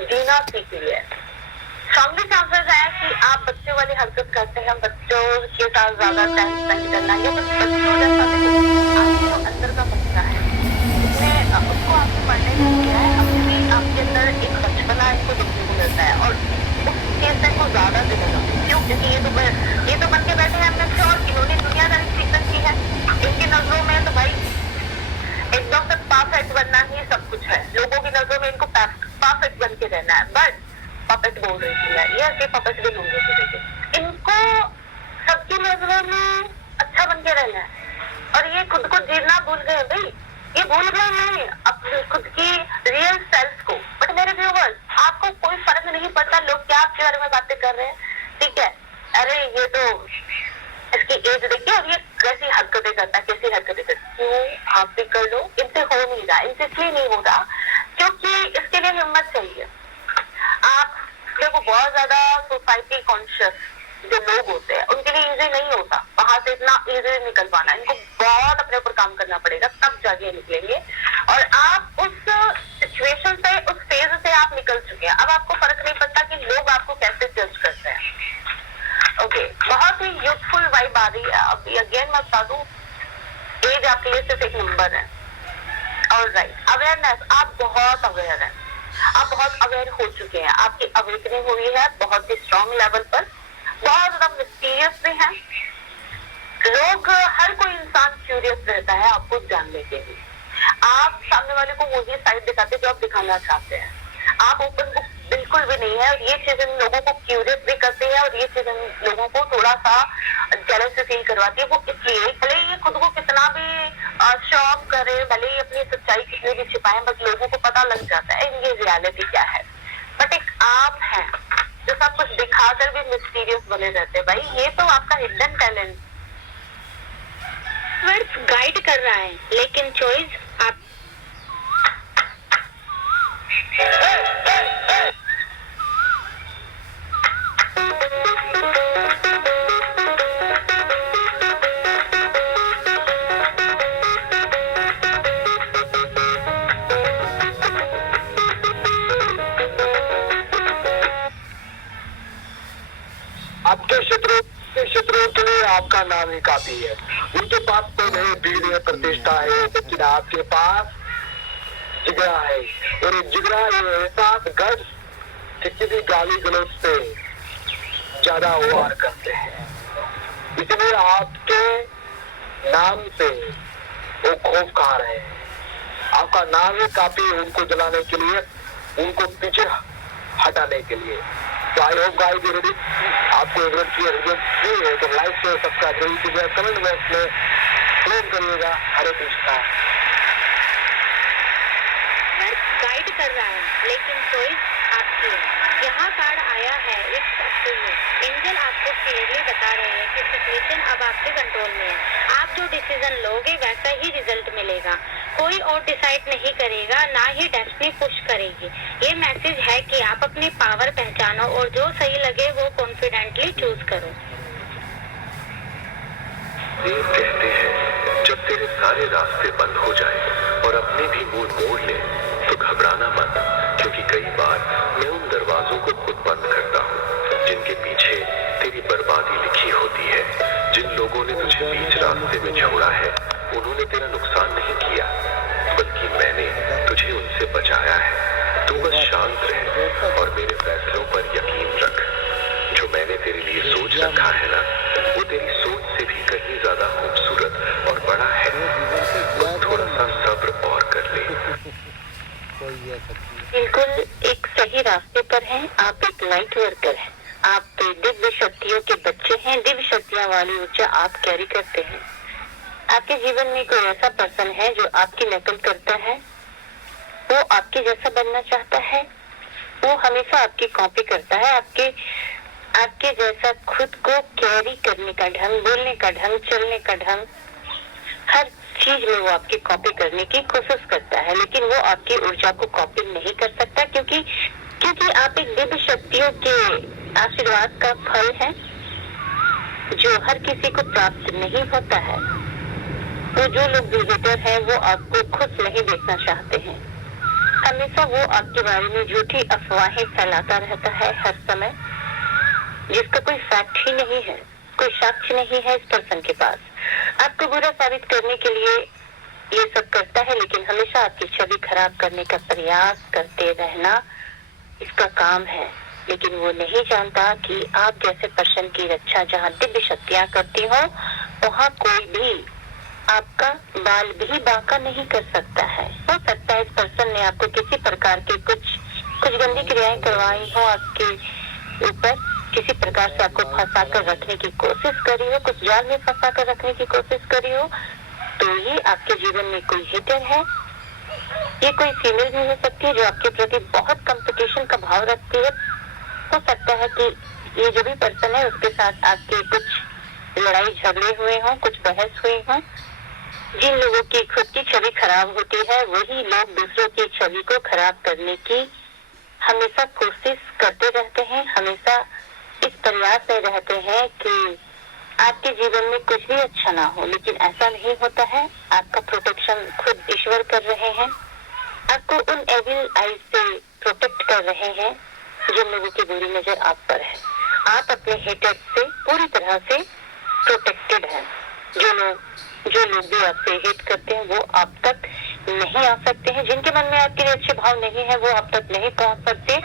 जीना सीख लिया है। स्ट्रांगली चांसेस है कि आप बच्चों वाली हरकत करते हैं, बच्चों के साथ ज्यादा टाइम स्पेंड करना, या बच्चों जैसा नहीं। आपके जो अंदर का बच्चा है उसको आपने पढ़ने नहीं किया है। अपने आपके अंदर एक बचपना इसको देखने को मिलता है, और उस चीज से को ज्यादा दिखेगा। क्यों? क्योंकि ये तो बन के बैठे हैं अपने से, और इन्होंने दुनियादारी सीख रखी है। इनके ना बनना ही सब कुछ है। लोगों की नजरों में इनको परफेक्ट बन के रहना है, बट पपेट बोल रही थी मैं, ये कि पपेट भी लोगों को देखे, इनको सबकी नजरों में अच्छा बन के रहना है और ये खुद को जीना भूल गए भाई, ये भूल गए नहीं अपनी खुद की रियल सेल्फ को। बट मेरे व्यूवर्स, आपको कोई फर्क नहीं पड़ता लोग क्या आपके बारे में बातें कर रहे हैं, ठीक है, अरे ये तो इसकी एज देखिए और ये कैसी हरकतें करता है, कैसी हरकतें करता है, क्यों आप भी कर लो, इनसे हो नहीं रहा, इनसे इसलिए नहीं हो रहा क्योंकि इसके लिए हिम्मत चाहिए। आप देखो बहुत ज्यादा सोसाइटी कॉन्शियस जो लोग होते हैं उनके लिए इजी नहीं होता वहां से इतना इजी निकल पाना, इनको बहुत अपने ऊपर काम करना पड़ेगा तब जाके निकलेंगे। और आप उस सिचुएशन से, उस फेज से आप निकल चुके हैं, अब आपको फर्क नहीं पड़ता कि लोग आपको कैसे जज करते हैं। ओके, बहुत ही यूथफुल वाइब आ रही है। अब अगेन मैं बता दूं, एज आपके लिए सिर्फ एक नंबर है। ऑलराइट, अवेयरनेस, आप बहुत अवेयर हैं, आप बहुत अवेयर हो चुके हैं, आपकी अवेकनिंग हुई है बहुत ही स्ट्रॉन्ग लेवल पर, बहुत ज्यादा मिस्टीरियस भी है। लोग, हर कोई इंसान क्यूरियस रहता है आपको जानने के लिए। आप सामने वाले को वही साइड दिखाते जो आप दिखाना चाहते हैं, आप ओपन बुक बिल्कुल भी नहीं है और ये चीज इन लोगों को क्यूरियस भी करती है और ये चीज इन लोगों को थोड़ा सा जेलस फील करवाती है। वो इसलिए भले ये खुद को कितना भी शॉक करे, भले ही अपनी सच्चाई कितनी भी छिपाए, बट लोगों को पता लग जाता है ये रियलिटी क्या है। बट एक आप है जो सब कुछ दिखाकर भी मिस्टीरियस बने रहते हैं, भाई ये तो आपका हिडन टैलेंट गाइड कर रहा है, लेकिन चॉइस आप। आपके शत्रुओं के लिए आपका नाम ही काफी है। उनके पास तो नहीं भीड़ है, प्रतिष्ठा है, लेकिन आपके पास जिगरा है और ये जिगरा, ये एहसास गट्स किसी भी गाली गलौज से ज्यादा वार करते हैं। इसलिए आपके नाम से वो खौफ खा रहे हैं। आपका नाम ही काफी है उनको जलाने के लिए, उनको पीछे हटाने के लिए। तो I hope guys you ready, आपको एवरेज की रिजल्ट है तो लाइक शेयर सब्सक्राइब जरूर कीजिएगा, कमेंट बॉक्स में क्लेम करिएगा। हरे कृष्णा। गाइड कर रहा है, लेकिन चॉइस आपकी है। यहाँ कार्ड आया है it's up to you. Angel आपको क्लियरली बता रहे हैं कि सिचुएशन अब आपके कंट्रोल में है। आप जो डिसीजन लोगे वैसा ही रिजल्ट मिलेगा। कोई और डिसाइड नहीं करेगा, ना ही डेस्टिनी पुश करेगी। ये मैसेज है कि आप अपनी पावर पहचानो और जो सही लगे वो कॉन्फिडेंटली चूज करो। ये कहते हैं जब तेरे सारे रास्ते बंद हो जाए और अपने भी मूड मोड़ ले तो घबराना मत, क्योंकि कई बार मैं उन दरवाजों को खुद बंद करता हूँ जिनके पीछे तेरी बर्बादी लिखी होती है। जिन लोगों ने तुझे बीच रास्ते में छोड़ा है उन्होंने तेरा नुकसान नहीं किया, बल्कि मैंने तुझे उनसे बचाया है। तू बस शांत रह और मेरे फैसलों पर यकीन रख। जो मैंने तेरे लिए सोच रखा है ना, वो तेरी सोच से भी कहीं ज्यादा खूबसूरत और बड़ा है। बस थोड़ा सा सब्र और कर ले। बिल्कुल एक सही रास्ते पर हैं। आप एक लाइट वर्कर हैं, आप दिव्य शक्तियों के बच्चे हैं। दिव्य शक्तियां वाली ऊर्जा आप कैरी करते हैं। आपके जीवन में कोई ऐसा पर्सन है जो आपकी नकल करता है, वो आपके जैसा बनना चाहता है, वो हमेशा आपकी कॉपी करता है। आपके जैसा खुद को कैरी करने का ढंग, बोलने का ढंग, चलने का ढंग, हर चीज में वो आपकी कॉपी करने की कोशिश करता है, लेकिन वो आपकी ऊर्जा को कॉपी नहीं कर सकता क्योंकि आप एक दिव्य शक्तियों के आशीर्वाद का फल है जो हर किसी को प्राप्त नहीं होता है। तो जो लोग विजेटर हैं वो आपको खुश नहीं देखना चाहते हैं। हमेशा वो आपके बारे में झूठी अफवाहें फैलाता रहता है हर समय, जिसका कोई फैक्ट ही नहीं है, कोई साक्ष्य नहीं है इस पर्सन के पास। आपको बुरा साबित करने के लिए ये सब करता है, लेकिन हमेशा आपकी छवि खराब करने का प्रयास करते रहना इसका काम है। लेकिन वो नहीं जानता कि आप जैसे पर्सन की रक्षा जहाँ दिव्य शक्तियां करती हो, वहाँ कोई भी आपका बाल भी बांका नहीं कर सकता है। हो सकता है इस पर्सन ने आपको किसी प्रकार के कुछ गंदी क्रियाएं करवाई हो, आपके ऊपर किसी प्रकार से आपको फंसा कर रखने की कोशिश करी हो, कुछ जाल में फंसा कर रखने की कोशिश करी हो, तो ये आपके जीवन में कोई हिटर है। ये कोई फीमेल भी हो सकती है जो आपके प्रति बहुत कंपटीशन का भाव रखती है। हो सकता है कि ये जो भी पर्सन है उसके साथ आपके कुछ लड़ाई झगड़े हुए हों, कुछ बहस हुई हो। जिन लोगों की खुद की छवि खराब होती है वही लोग दूसरों की छवि को खराब करने की हमेशा कोशिश करते रहते हैं, हमेशा इस प्रयास में रहते हैं कि आपके जीवन में कुछ भी अच्छा ना हो। लेकिन ऐसा नहीं होता है। आपका प्रोटेक्शन खुद ईश्वर कर रहे हैं, आपको उन एविल आईज से प्रोटेक्ट कर रहे हैं जिन लोगों की बुरी नजर आप पर है। आप अपने हेटर से पूरी तरह से प्रोटेक्टेड हैं। जो लोग भी आपसे हेट करते हैं वो आप तक नहीं आ सकते हैं। जिनके मन में आपके लिए अच्छे भाव नहीं है वो आप तक नहीं पहुंच सकते।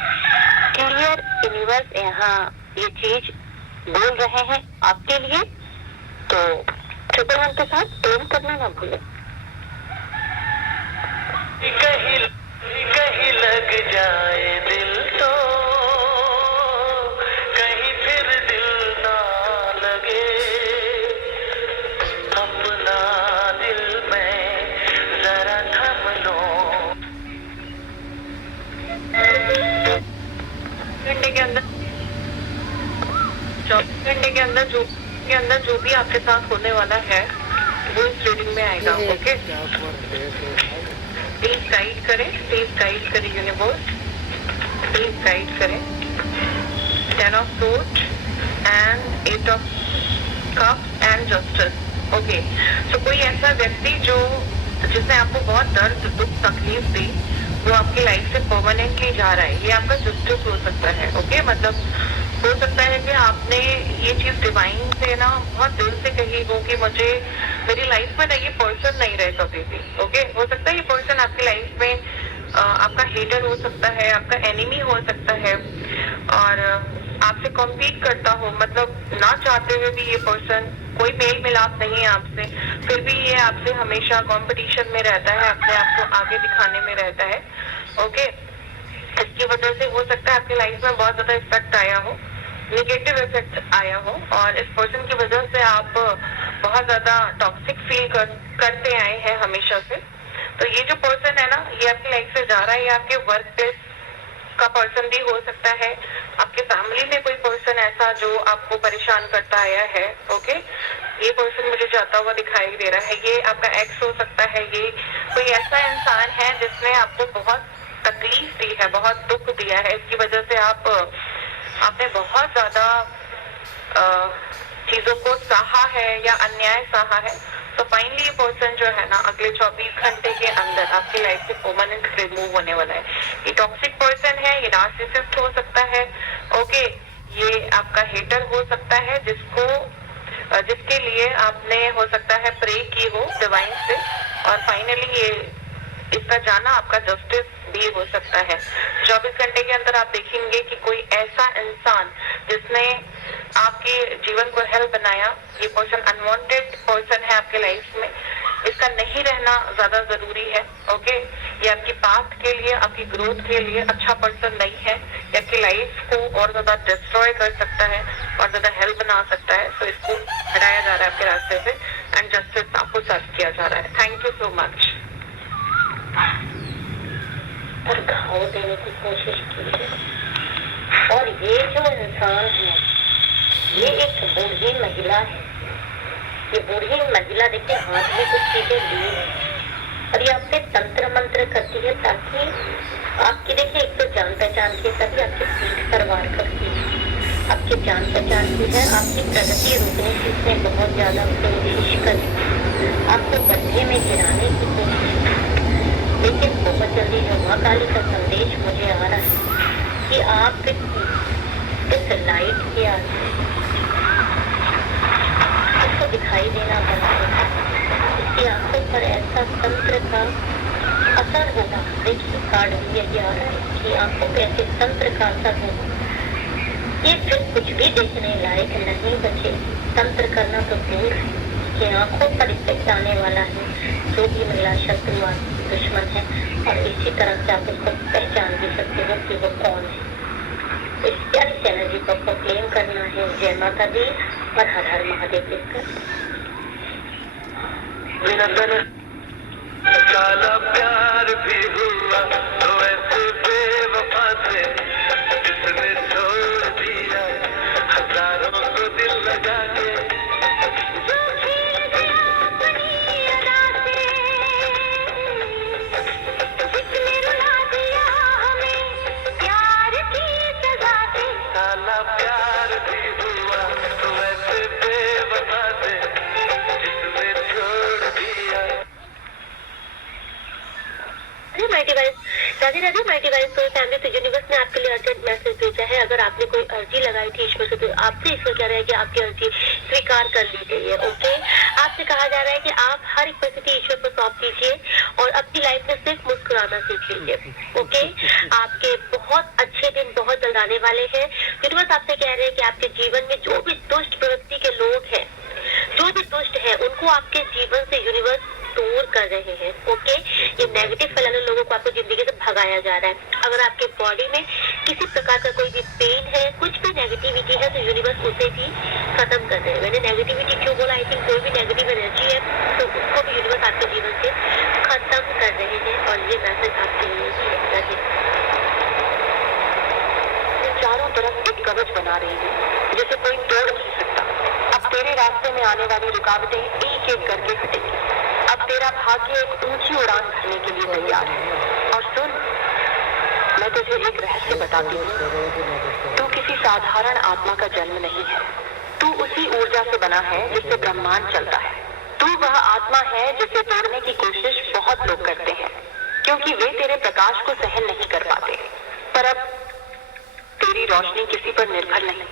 क्लियर यूनिवर्स यहाँ ये चीज बोल रहे हैं आपके लिए। तो 111 के साथ प्रेम करना ना भूलें। कहीं लग जाए दिल तो कहीं फिर दिल ना लगे, अपना दिल में जरा थम लो। घंटे के अंदर 24 घंटे के अंदर जो भी आपके साथ होने वाला है वो इस रीडिंग में आएगा। ओके, प्लीज गाइड करें यूनिवर्स, प्लीज गाइड करें। 10 of sword and 8 of cups and justice. Okay, तो कोई ऐसा व्यक्ति जिसने आपको बहुत दर्द, दुख, तकलीफ दी, वो आपकी लाइफ से परमानेंटली जा रहा है, ये आपका जस्टिस हो सकता है। ओके, मतलब हो सकता है कि आपने ये चीज डिवाइन से ना बहुत दिल से कही हो कि मुझे मेरी लाइफ में ना ये पर्सन नहीं रहे कभी भी। ओके, हो सकता है ये पर्सन आपकी लाइफ में आपका हेटर हो सकता है, आपका एनिमी हो सकता है और आपसे कॉम्पीट करता हो। मतलब ना चाहते हुए भी ये पर्सन, कोई मेल मिलाप नहीं है आपसे, फिर भी ये आपसे हमेशा कंपटीशन में रहता है, अपने आप को आगे दिखाने में रहता है। ओके, इसकी वजह से हो सकता है आपकी लाइफ में बहुत ज्यादा इफेक्ट आया हो, नेगेटिव इफेक्ट आया हो और इस पर्सन की वजह से आप बहुत ज्यादा टॉक्सिक फील करते आए हैं हमेशा से। तो ये जो पर्सन है ना, ये आपकी लाइफ से जा रहा है। ये आपके वर्क प्लेस का पर्सन भी हो सकता है, आपके फैमिली में कोई पर्सन ऐसा जो आपको परेशान करता आया है। ओके, ये पर्सन मुझे जाता हुआ दिखाई दे रहा है। ये आपका एक्स हो सकता है, ये कोई ऐसा इंसान है जिसने आपको बहुत तकलीफ दी है, बहुत दुख दिया है। इसकी वजह से आपने बहुत ज्यादा चीजों को सहा है या अन्याय सहा है। तो फाइनली ये पर्सन जो है ना अगले 24 घंटे के अंदर आपकी लाइफ से परमानेंट रिमूव होने वाला है। ये टॉक्सिक पर्सन है, ये नार्सिसिस्ट हो सकता है। ओके, ये आपका हेटर हो सकता है जिसके लिए आपने हो सकता है प्रे की हो डिवाइन से और फाइनली ये इसका जाना आपका जस्टिस भी हो सकता है। 24 घंटे के अंदर आप देखेंगे कि कोई ऐसा इंसान जिसने आपके जीवन को हेल बनाया, ये पर्सन अनवांटेड पर्सन है आपके लाइफ में, इसका नहीं रहना ज्यादा जरूरी है। ओके, ये आपकी पाथ के लिए, आपकी ग्रोथ के लिए अच्छा पर्सन नहीं है, ये आपकी लाइफ को और ज्यादा डिस्ट्रॉय कर सकता है और ज्यादा हेल बना सकता है। तो इसको हटाया जा रहा है आपके रास्ते से एंड जस्टिस आपको सर्व किया जा रहा है। Thank you so much. और घाव देने की कोशिश की है। और ये जो इंसान है ये एक बूढ़ी महिला है। ये बूढ़ी महिला देखिए हाथ में कुछ चीजें ली है और ये आपसे तंत्र मंत्र करती है ताकि आपकी देखिए एक तो जान पहचान की तभी आपकी पीठ पर वार करती है, आपकी जान पहचान की है, आपकी प्रगति रोकने की इसने बहुत ज्यादा कोशिश करी, आपको गड्ढे में गिराने की कोशिश की। लेकिन बहुत जल्दी जो माँ काली का संदेश मुझे आ रहा है कि आप इस लाइट के आगे आपको दिखाई देना बंद होगा, इसकी आंखों पर ऐसा तंत्र का असर होगा। देखिए कार्ड भी यही आ रहा है कि आंखों पे ऐसे तंत्र का असर होगा। ये फिर कुछ भी देखने लायक नहीं बचे। तंत्र करना तो दूर है, आपकी आंखों पर इफेक्ट आने वाला है, जो भी महिला शत्रु दुश्मन है, और इसी तरह से आप उसको पहचान भी सकते हो कि वो कौन है। इस प्यारी एनर्जी को आपको क्लेम करना है। जय माता दी और हर हर महादेव लिखकर। काला प्यार भी हुआ तो ऐसे बेवफा से जिसने छोड़ दिया हजारों को दिल लगा के। काला प्यार भी हुआ तो ऐसे बेवफा से जिसने छोड़ दिया। Radhe Radhe my divine soul family. तो यूनिवर्स ने आपके लिए अर्जेंट मैसेज भेजा है। अगर आपने कोई अर्जी लगाई थी ईश्वर से, तो आपसे ईश्वर कह रहा है कि आपकी अर्जी स्वीकार कर ली गई है। ओके, आपसे कहा जा रहा है कि आप हर एक परिस्थिति ईश्वर पर सौंप दीजिए और अपनी लाइफ में सिर्फ मुस्कुराना सीख लीजिए। ओके, आपके बहुत अच्छे दिन बहुत जल्द आने वाले हैं। यूनिवर्स आपसे कह रहे हैं कि आपके जीवन में जो भी दुष्ट प्रवृत्ति के लोग हैं, जो भी दुष्ट है, उनको आपके जीवन से यूनिवर्स दूर कर रहे हैं। ओके, ये नेगेटिव फैलाने लोगों को आपको जिंदगी से भगाया जा रहा है। अगर आपके बॉडी में किसी प्रकार का कोई भी पेन है, कुछ भी नेगेटिविटी है, तो यूनिवर्स उसे भी खत्म कर रहे हैं। मैंने नेगेटिविटी क्यों बोला? आई थिंक कोई भी नेगेटिव एनर्जी है तो उसको भी यूनिवर्स आपके जीवन से खत्म कर रहे हैं। और ये मैसेज आपके लिए ही चारों तरफ एक कवच बना रही है जिसे कोई तोड़ नहीं सकता। अब तेरे रास्ते में आने वाली रुकावटें एक एक करके हटेंगी। अब तेरा भाग्य एक ऊंची उड़ान भरने के लिए तैयार है। और सुन, मैं तुझे एक रहस्य बताती हूँ। तू किसी साधारण आत्मा का जन्म नहीं है। तू उसी ऊर्जा से बना है जिससे ब्रह्मांड चलता है। तू वह आत्मा है जिसे तोड़ने की कोशिश बहुत लोग करते हैं, क्योंकि वे तेरे प्रकाश को सहन नहीं कर पाते। पर अब तेरी रोशनी किसी पर निर्भर नहीं।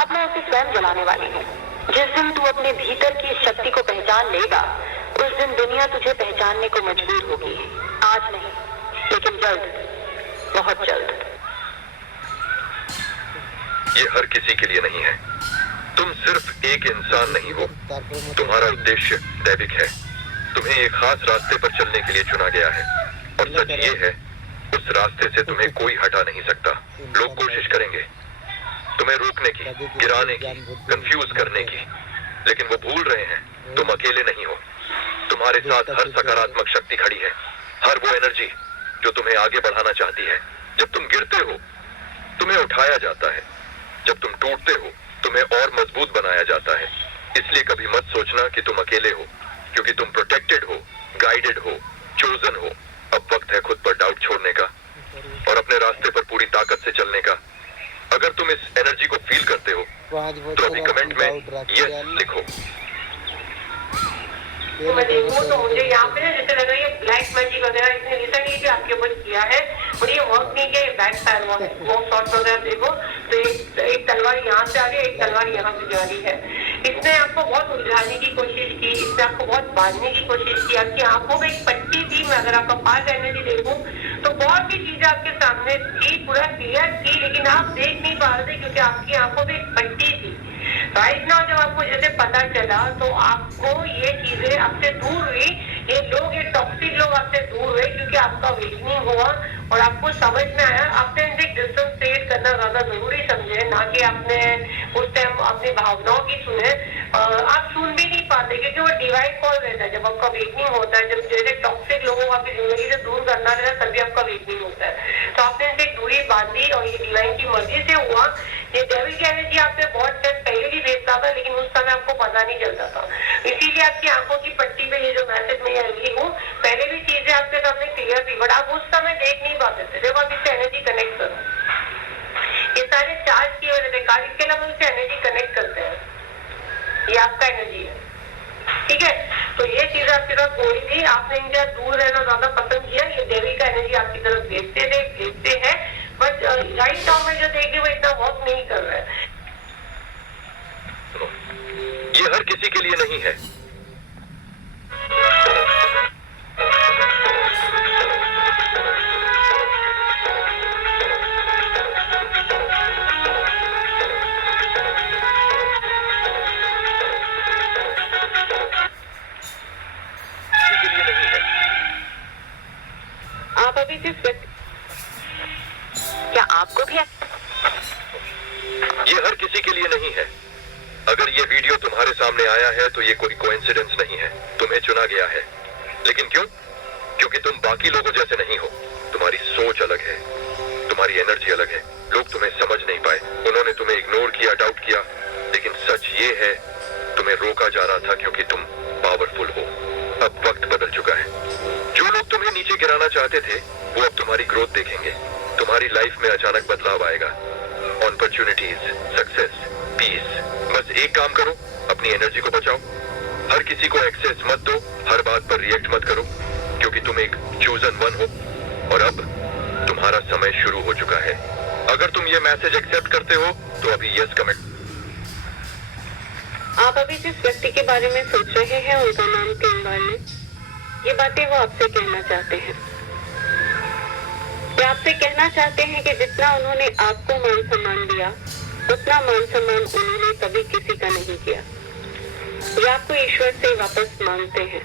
अब मैं उसे स्वयं जलाने वाली हूँ। जिस दिन तू अपने भीतर की शक्ति को पहचान लेगा, उस दिन दुनिया तुझे पहचानने को मजबूर होगी। आज नहीं, लेकिन जल्द, बहुत जल्द। ये हर किसी के लिए नहीं है। तुम सिर्फ एक इंसान नहीं हो। तुम्हारा उद्देश्य दैविक है। तुम्हें एक खास रास्ते पर चलने के लिए चुना गया है, और सच ये है, उस रास्ते से तुम्हें कोई हटा नहीं सकता। लोग कोशिश करेंगे तुम्हें रोकने की, गिराने की, कंफ्यूज करने की, लेकिन वो भूल रहे हैं तुम अकेले नहीं हो। तुम्हारे साथ हर सकारात्मक शक्ति खड़ी है, हर वो एनर्जी जो तुम्हें आगे बढ़ाना चाहती है। जब तुम गिरते हो, तुम्हें उठाया जाता है। जब तुम टूटते हो, तुम्हें और मजबूत बनाया जाता है। इसलिए कभी मत सोचना कि तुम अकेले हो, क्योंकि तुम प्रोटेक्टेड हो, गाइडेड हो, चोजन हो। अब वक्त है खुद पर डाउट छोड़ने का और अपने रास्ते पर पूरी ताकत से चलने का। अगर तुम इस एनर्जी को फील करते हो तो अभी कमेंट में यस लिखो। तो मैं देखूँ तो मुझे यहाँ पे जैसे लग रहा है ब्लैक मैजिक वगैरह इसने रिसेंटली भी आपके ऊपर किया है, और ये वर्क नहीं किया, बैक फायर हुआ है। वो शॉर्ट वगैरह देखो तो एक तलवार यहाँ से आ रही है, एक तलवार यहाँ से जा रही है। इसने आपको बहुत उलझाने की कोशिश की, इसने आपको बहुत बांधने की कोशिश की। आपकी आंखों में एक पट्टी थी। मैं अगर आपका पास एनर्जी देखूँ तो बहुत सी चीजें आपके सामने थी, पूरा क्लियर थी, लेकिन आप देख नहीं पा रहे थे क्योंकि आपकी आंखों में एक पट्टी थी। राइट नाउ जब आपको जैसे पता चला तो आपको ये चीजें आपसे दूर हुई, ये लोग, ये टॉक्सिक लोग आपसे दूर हुए, क्योंकि आपका वेकनिंग हुआ और आपको समझ में आया। आपने इनसे डिस्टेंस क्रिएट करना ज्यादा जरूरी समझे, ना कि आपने उस टाइम अपनी भावनाओं की सुने। आप सुन भी नहीं पाते क्योंकि वो डिवाइड कॉल रहता है। जब आपका वेकनिंग होता है, जब जैसे टॉक्सिक लोगों को आपकी जिंदगी से दूर करना रहता है, तभी आपका वेकनिंग होता है। तो आपने इनसे दूरी बांधी और ये डिवाइन की मर्जी से हुआ। ये डेविल की एनर्जी आपने बहुत टाइम पहले भी भेजता था, लेकिन उस समय आपको पता नहीं चलता था। इसीलिए आपकी आंखों की पट्टी पे ये जो मैसेज मैं लिखी हूँ, पहले भी चीजें आपके सामने क्लियर थी, बट आप उस समय देख नहीं पाते थे। जब आप इससे एनर्जी कनेक्ट करो, ये सारे चार्ज की वजह से कार्ड, इसके अलावा उससे एनर्जी कनेक्ट करते हैं। ये आपका एनर्जी है, ठीक है। तो ये चीज आपके साथ हो रही थी, आपने इनसे दूर रहना ज्यादा पसंद किया। ये डेविल का एनर्जी आपकी तरफ भेजते हैं, बट राइट नाउ में जो देखिए वो इतना वर्क नहीं कर रहा है। ये हर किसी के लिए नहीं है। तुम्हारे सामने आया है तो ये कोई कोइंसिडेंस नहीं है, तुम्हें चुना गया है। लेकिन क्यों? क्योंकि तुम बाकी लोगों जैसे नहीं हो। तुम्हारी सोच अलग है, तुम्हारी एनर्जी अलग है। लोग तुम्हें समझ नहीं पाए, उन्होंने तुम्हें इग्नोर किया, डाउट किया। लेकिन सच ये है, तुम्हें रोका जा रहा था क्योंकि तुम पावरफुल हो। अब वक्त बदल चुका है। जो लोग तुम्हें नीचे गिराना चाहते थे वो अब तुम्हारी ग्रोथ देखेंगे। तुम्हारी लाइफ में अचानक बदलाव आएगा, अपॉर्चुनिटीज, सक्सेस, पीस। बस एक काम करो, अपनी एनर्जी को बचाओ। हर किसी को एक्सेस मत दो, हर बात पर रिएक्ट मत करो, क्योंकि तुम एक चूजन वन हो और अब तुम्हारा समय शुरू हो चुका है। अगर तुम ये मैसेज एक्सेप्ट करते हो तो अभी यस कमेंट। आप अभी जिस व्यक्ति के बारे में सोच रहे हैं उनका नाम तीन ने, ये बातें वो आपसे कहना चाहते हैं। वे आपसे कहना चाहते हैं कि जितना उन्होंने आपको मान सम्मान दिया, उतना मान सम्मान उन्होंने कभी किसी का नहीं किया। ये आपको ईश्वर से वापस मांगते हैं।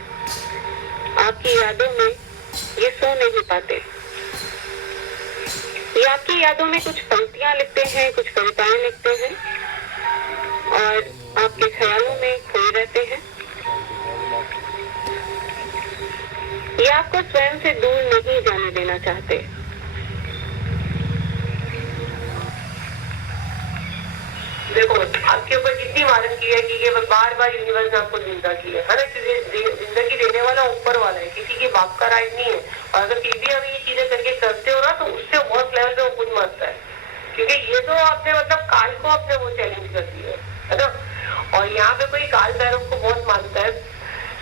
आपकी यादों में ये सो नहीं पाते। ये आपकी यादों में कुछ पंक्तियां लिखते हैं, कुछ कविताएं लिखते हैं और आपके ख्यालों में खोए रहते हैं। ये आपको स्वयं से दूर नहीं जाने देना चाहते। देखो, आपके ऊपर जितनी मारन की है कि बार बार यूनिवर्स ने आपको जिंदा की है ना, जिंदगी देने वाला ऊपर वाला है, किसी के बाप का राइट नहीं है। और अगर फिर भी हम ये चीजें करके करते हो ना तो उससे बहुत लेवल पे वो खुद मरता है, क्योंकि ये तो आपने मतलब काल को अपने वो चैलेंज कर दिया है ना। और यहाँ पे कोई काल भैरव को बहुत मानता है,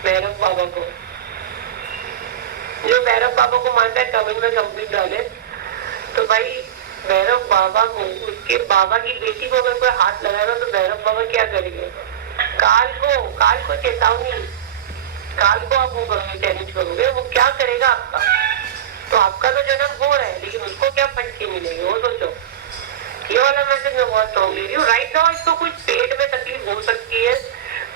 भैरव बाबा को। जो भैरव बाबा को मानता है कमेंट में कंप्लीट डाले। तो भाई भैरव बाबा को, उसके बाबा की बेटी को अगर कोई हाथ लगाएगा तो भैरव बाबा क्या करेंगे? काल को चेतावनी, काल को आप वो करोगे, चैलेंज करोगे, वो क्या करेगा आपका? तो आपका तो जन्म हो रहा है, लेकिन उसको क्या फटके मिलेंगे वो सोचो। ये वाला मैसेज मैं बहुत स्ट्रॉन्ग ले रही हूँ। राइट नाउ इसको कुछ पेट में तकलीफ हो सकती है,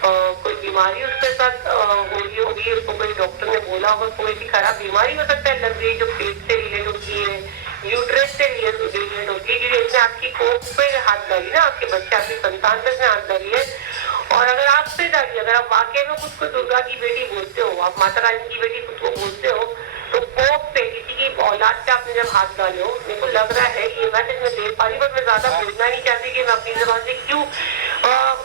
कोई बीमारी उसके साथ हो रही होगी, उसको कोई डॉक्टर ने बोला होगा कोई भी खराब बीमारी हो सकता है लग रही है, जो पेट से रिलेट होती है, यूट्रस से रिलेट होती है, क्योंकि इसने आपकी कोख पे हाथ डाली ना, आपके बच्चे, आपकी संतान पे हाथ डाली है। और अगर आप पे डाली, अगर आप वाकई में खुद को दुर्गा की बेटी बोलते हो, आप माता रानी की बेटी खुद को बोलते हो, तो कोख पे किसी की औलाद पे आपने जब हाथ डाले हो, मेरे को लग रहा है ये मैसेज मैं दे पा रही, बट मैं ज्यादा बोलना नहीं चाहती कि मैं अपनी जबान से क्यों,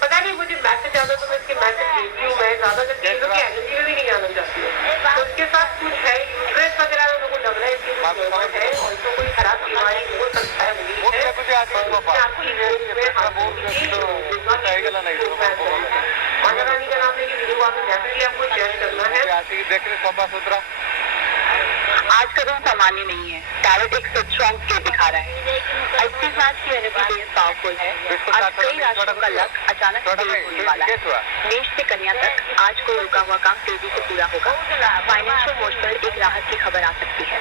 पता नहीं मुझे मैसेज आता तो मैं इसके मैसेज देती हूँ। मैं ज्यादा चीजों की एनर्जी में भी नहीं आना चाहती हूँ। तो उसके साथ कुछ है, यूट्रस वगैरह लोगों को लग रहा है इसके कुछ गड़बड़ है, और तो कोई खराब बीमारी हो सकता है, माता रानी का नाम लेके वीडियो आपको शेयर करना है। आज का दिन सामान्य नहीं है। टैलेंट एक स्ट्रॉन्ग के दिखा रहा है। इस मैच की एनर्जी बहुत पावरफुल है। आज कई राशियों का लक अचानक होने वाला है। मेष से कन्या तक आज को रुका हुआ काम तेजी से पूरा होगा। फाइनेंशियल मोड पर एक राहत की खबर आ सकती है।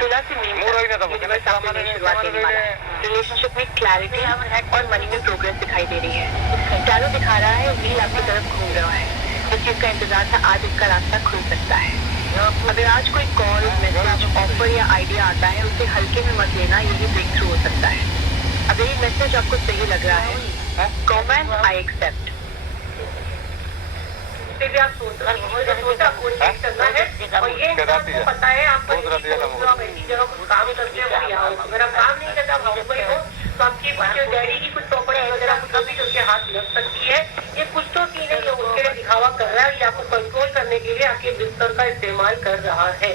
तुला से मीन यूनिवर्स आपको नई शुरुआत देने वाला है। रिलेशनशिप में क्लैरिटी और मनी में प्रोग्रेस दिखाई दे रही है। टैरो दिखा रहा है व्हील आपकी तरफ घूम रहा है। जिस चीज का इंतजार था आज इसका रास्ता खुल सकता है। अगर आज कोई कॉल, मैसेज, ऑफर या आइडिया आता है उसे हल्के में मत लेना, यही ब्रेक थ्रू हो सकता है। अगर ये मैसेज आपको सही लग रहा है, कमेंट आई एक्सेप्ट। भी आप सोचा कोशिश करना है, और ये इंसान को पता है आपको ऐसी जगह कुछ काम करते हो। अगर आप काम नहीं करते, आप हाउस वाइफ हो, तो आपकी डैडी की कुछ प्रॉपर्टी वगैरह कभी उसके हाथ लग सकती है। ये कुछ तो सीन है, उसके लिए दिखावा कर रहा है, ये आपको कंट्रोल करने के लिए आपके बिस्तर का इस्तेमाल कर रहा है।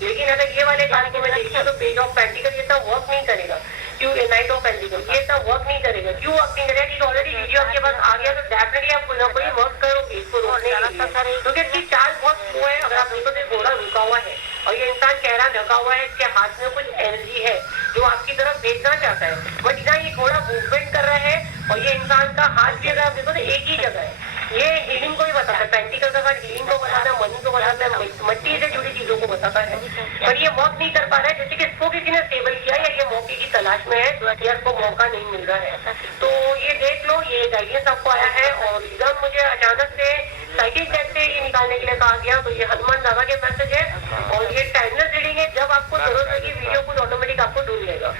लेकिन अगर ये वाले कार्य को मैं देखती तो पेज ऑफ पेंटिकल ये सब वर्क नहीं करेगा। क्यों? नाइट ऑफ पेंटिकल ये सब वर्क नहीं करेगा। क्यों वर्क नहीं करेगा? क्योंकि ऑलरेडी वीडियो आपके पास आ गया, तो डेफिनेटली आप कोई ना कोई वर्क करोगे इसको रोकने के लिए, क्योंकि इसकी चाल बहुत स्लो है। अगर आप देखो तो घोड़ा रुका हुआ है और ये इंसान चेहरा ढका हुआ है, इसके हाथ में कुछ एनर्जी है जो आपकी तरफ भेजना चाहता है, बट ना ये घोड़ा मूवमेंट कर रहा है और ये इंसान का हाथ भी अगर आप देखो तो एक ही जगह है। ये हीलिंग को भी बताता है, पेंटिकल का कार्ड हीलिंग को बताता है, मनी को बताता है, मट्टी से जुड़ी चीजों को बताता है, पर ये वर्क नहीं कर पा रहा है। जैसे कि इसको किसी ने स्टेबल किया या ये मौके की तलाश में है, या इसको मौका नहीं मिल रहा है। तो ये देख लो, ये गाइडेंस आपको आया है। और एकदम मुझे अचानक से साइकिल टैग से ये निकालने के लिए कहा गया, तो ये हनुमान दादा के मैसेज है और ये टाइमलेस रीडिंग है। जब आपको जरूरत होगी वीडियो को ऑटोमेटिक आपको ढूंढ लेगा।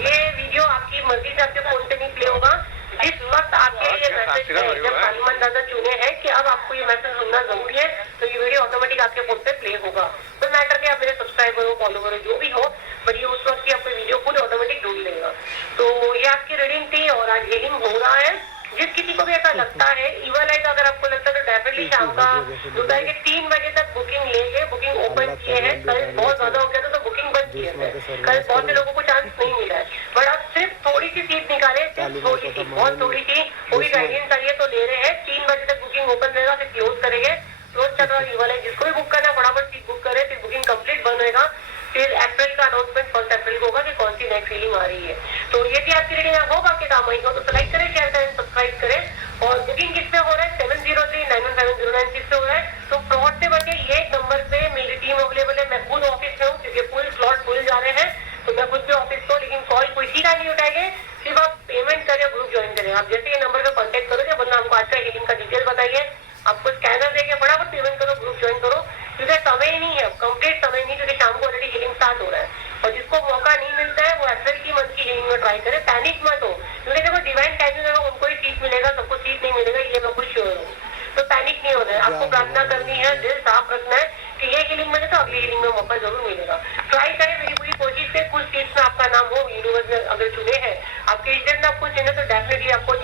ये वीडियो आपकी मर्जी से आपके फोन से नहीं प्ले होगा। जिस वक्त आपके लिए मैसेज है, जब हनुमान दादा करना जरूरी है, तो ये वीडियो ऑटोमेटिक आपके फोन पे प्ले होगा। कोई मैटर नहीं, आप मेरे सब्सक्राइबर हो, फॉलोवर हो, जो भी हो, बट ये उस वक्त की आपको वीडियो खुद ऑटोमेटिक ढूंढ लेगा। तो ये आपकी रीडिंग थी और आज हीलिंग हो रहा है। जिस किसी को भी ऐसा लगता है इवन लाइक अगर आपको लगता है तो डेफिनेटली शाम का दोपहर के 3 बजे तक बुकिंग लेंगे। बुकिंग ओपन किए हैं, कल बहुत ज्यादा हो गया था तो बुकिंग बंद किए थे, कल बहुत से लोगों को चांस नहीं मिला है, बट आप सिर्फ थोड़ी सी सीट निकाले, थोड़ी सी, बहुत थोड़ी सी, वो भी गाइडेंस आई है तो ले रहे हैं। 3 बजे तक बुकिंग ओपन रहेगा, फिर क्लोज करेंगे। क्लोज चल रहा है, जिसको भी बुक करना फटाफट सीट बुक करे, फिर बुकिंग कंप्लीट बंद रहेगा। फिर अप्रैल का अनाउंसमेंट 1 अप्रैल को होगा कि कौन सी नेक्स्ट रीडिंग आ रही है। तो ये थी आपकी रीडिंग, होगा आपके काम आई हो तो लाइक करें, शेयर करें, सब्सक्राइब करें। और बुकिंग किस पे हो रहा है? 7039170996 पे हो रहा है। तो फ्रॉड से बचे ये नंबर पे मेरी टीम अवेलेबल है। मैं खुद ऑफिस में हूँ क्योंकि फुल स्लॉट खुल जा रहे हैं, तो मैं खुद भी ऑफिस को, लेकिन कॉल कोई सीधा नहीं उठाएंगे, सिर्फ आप पेमेंट करें, ग्रुप ज्वाइन करें। आप जैसे ये नंबर पे कॉन्टेक्ट करोगे, वरना हमको आज का हीलिंग का डिटेल बताइए, आपको स्कैनर देके फटाफट पेमेंट करो, ग्रुप ज्वाइन करो, क्योंकि समय ही नहीं है, कंप्लीट समय नहीं, क्योंकि शाम को ऑलरेडी हीलिंग स्टार्ट हो रहा है। और जिसको मौका नहीं मिलता है वो अप्रैल की मंथ की हीलिंग में ट्राई करे, पैनिक मत हो, क्योंकि देखो डिवाइन टाइमिंग है, उनको ही सीट मिलेगा, सबको सीट नहीं मिलेगा, ये मैं खुद श्योर हूँ। तो पैनिक नहीं होना है, आपको प्रार्थना करनी है, दिल साफ रखना है कि ये हीलिंग में तो अगली हीलिंग में मौका जरूर मिलेगा। ट्राई करें, मेरी पूरी कोशिश है कुछ सीट्स में आपका नाम हो, यूनिवर्स में अगर चुने हैं, आपके एजेंट आपको चुने तो डेफिनेटली आपको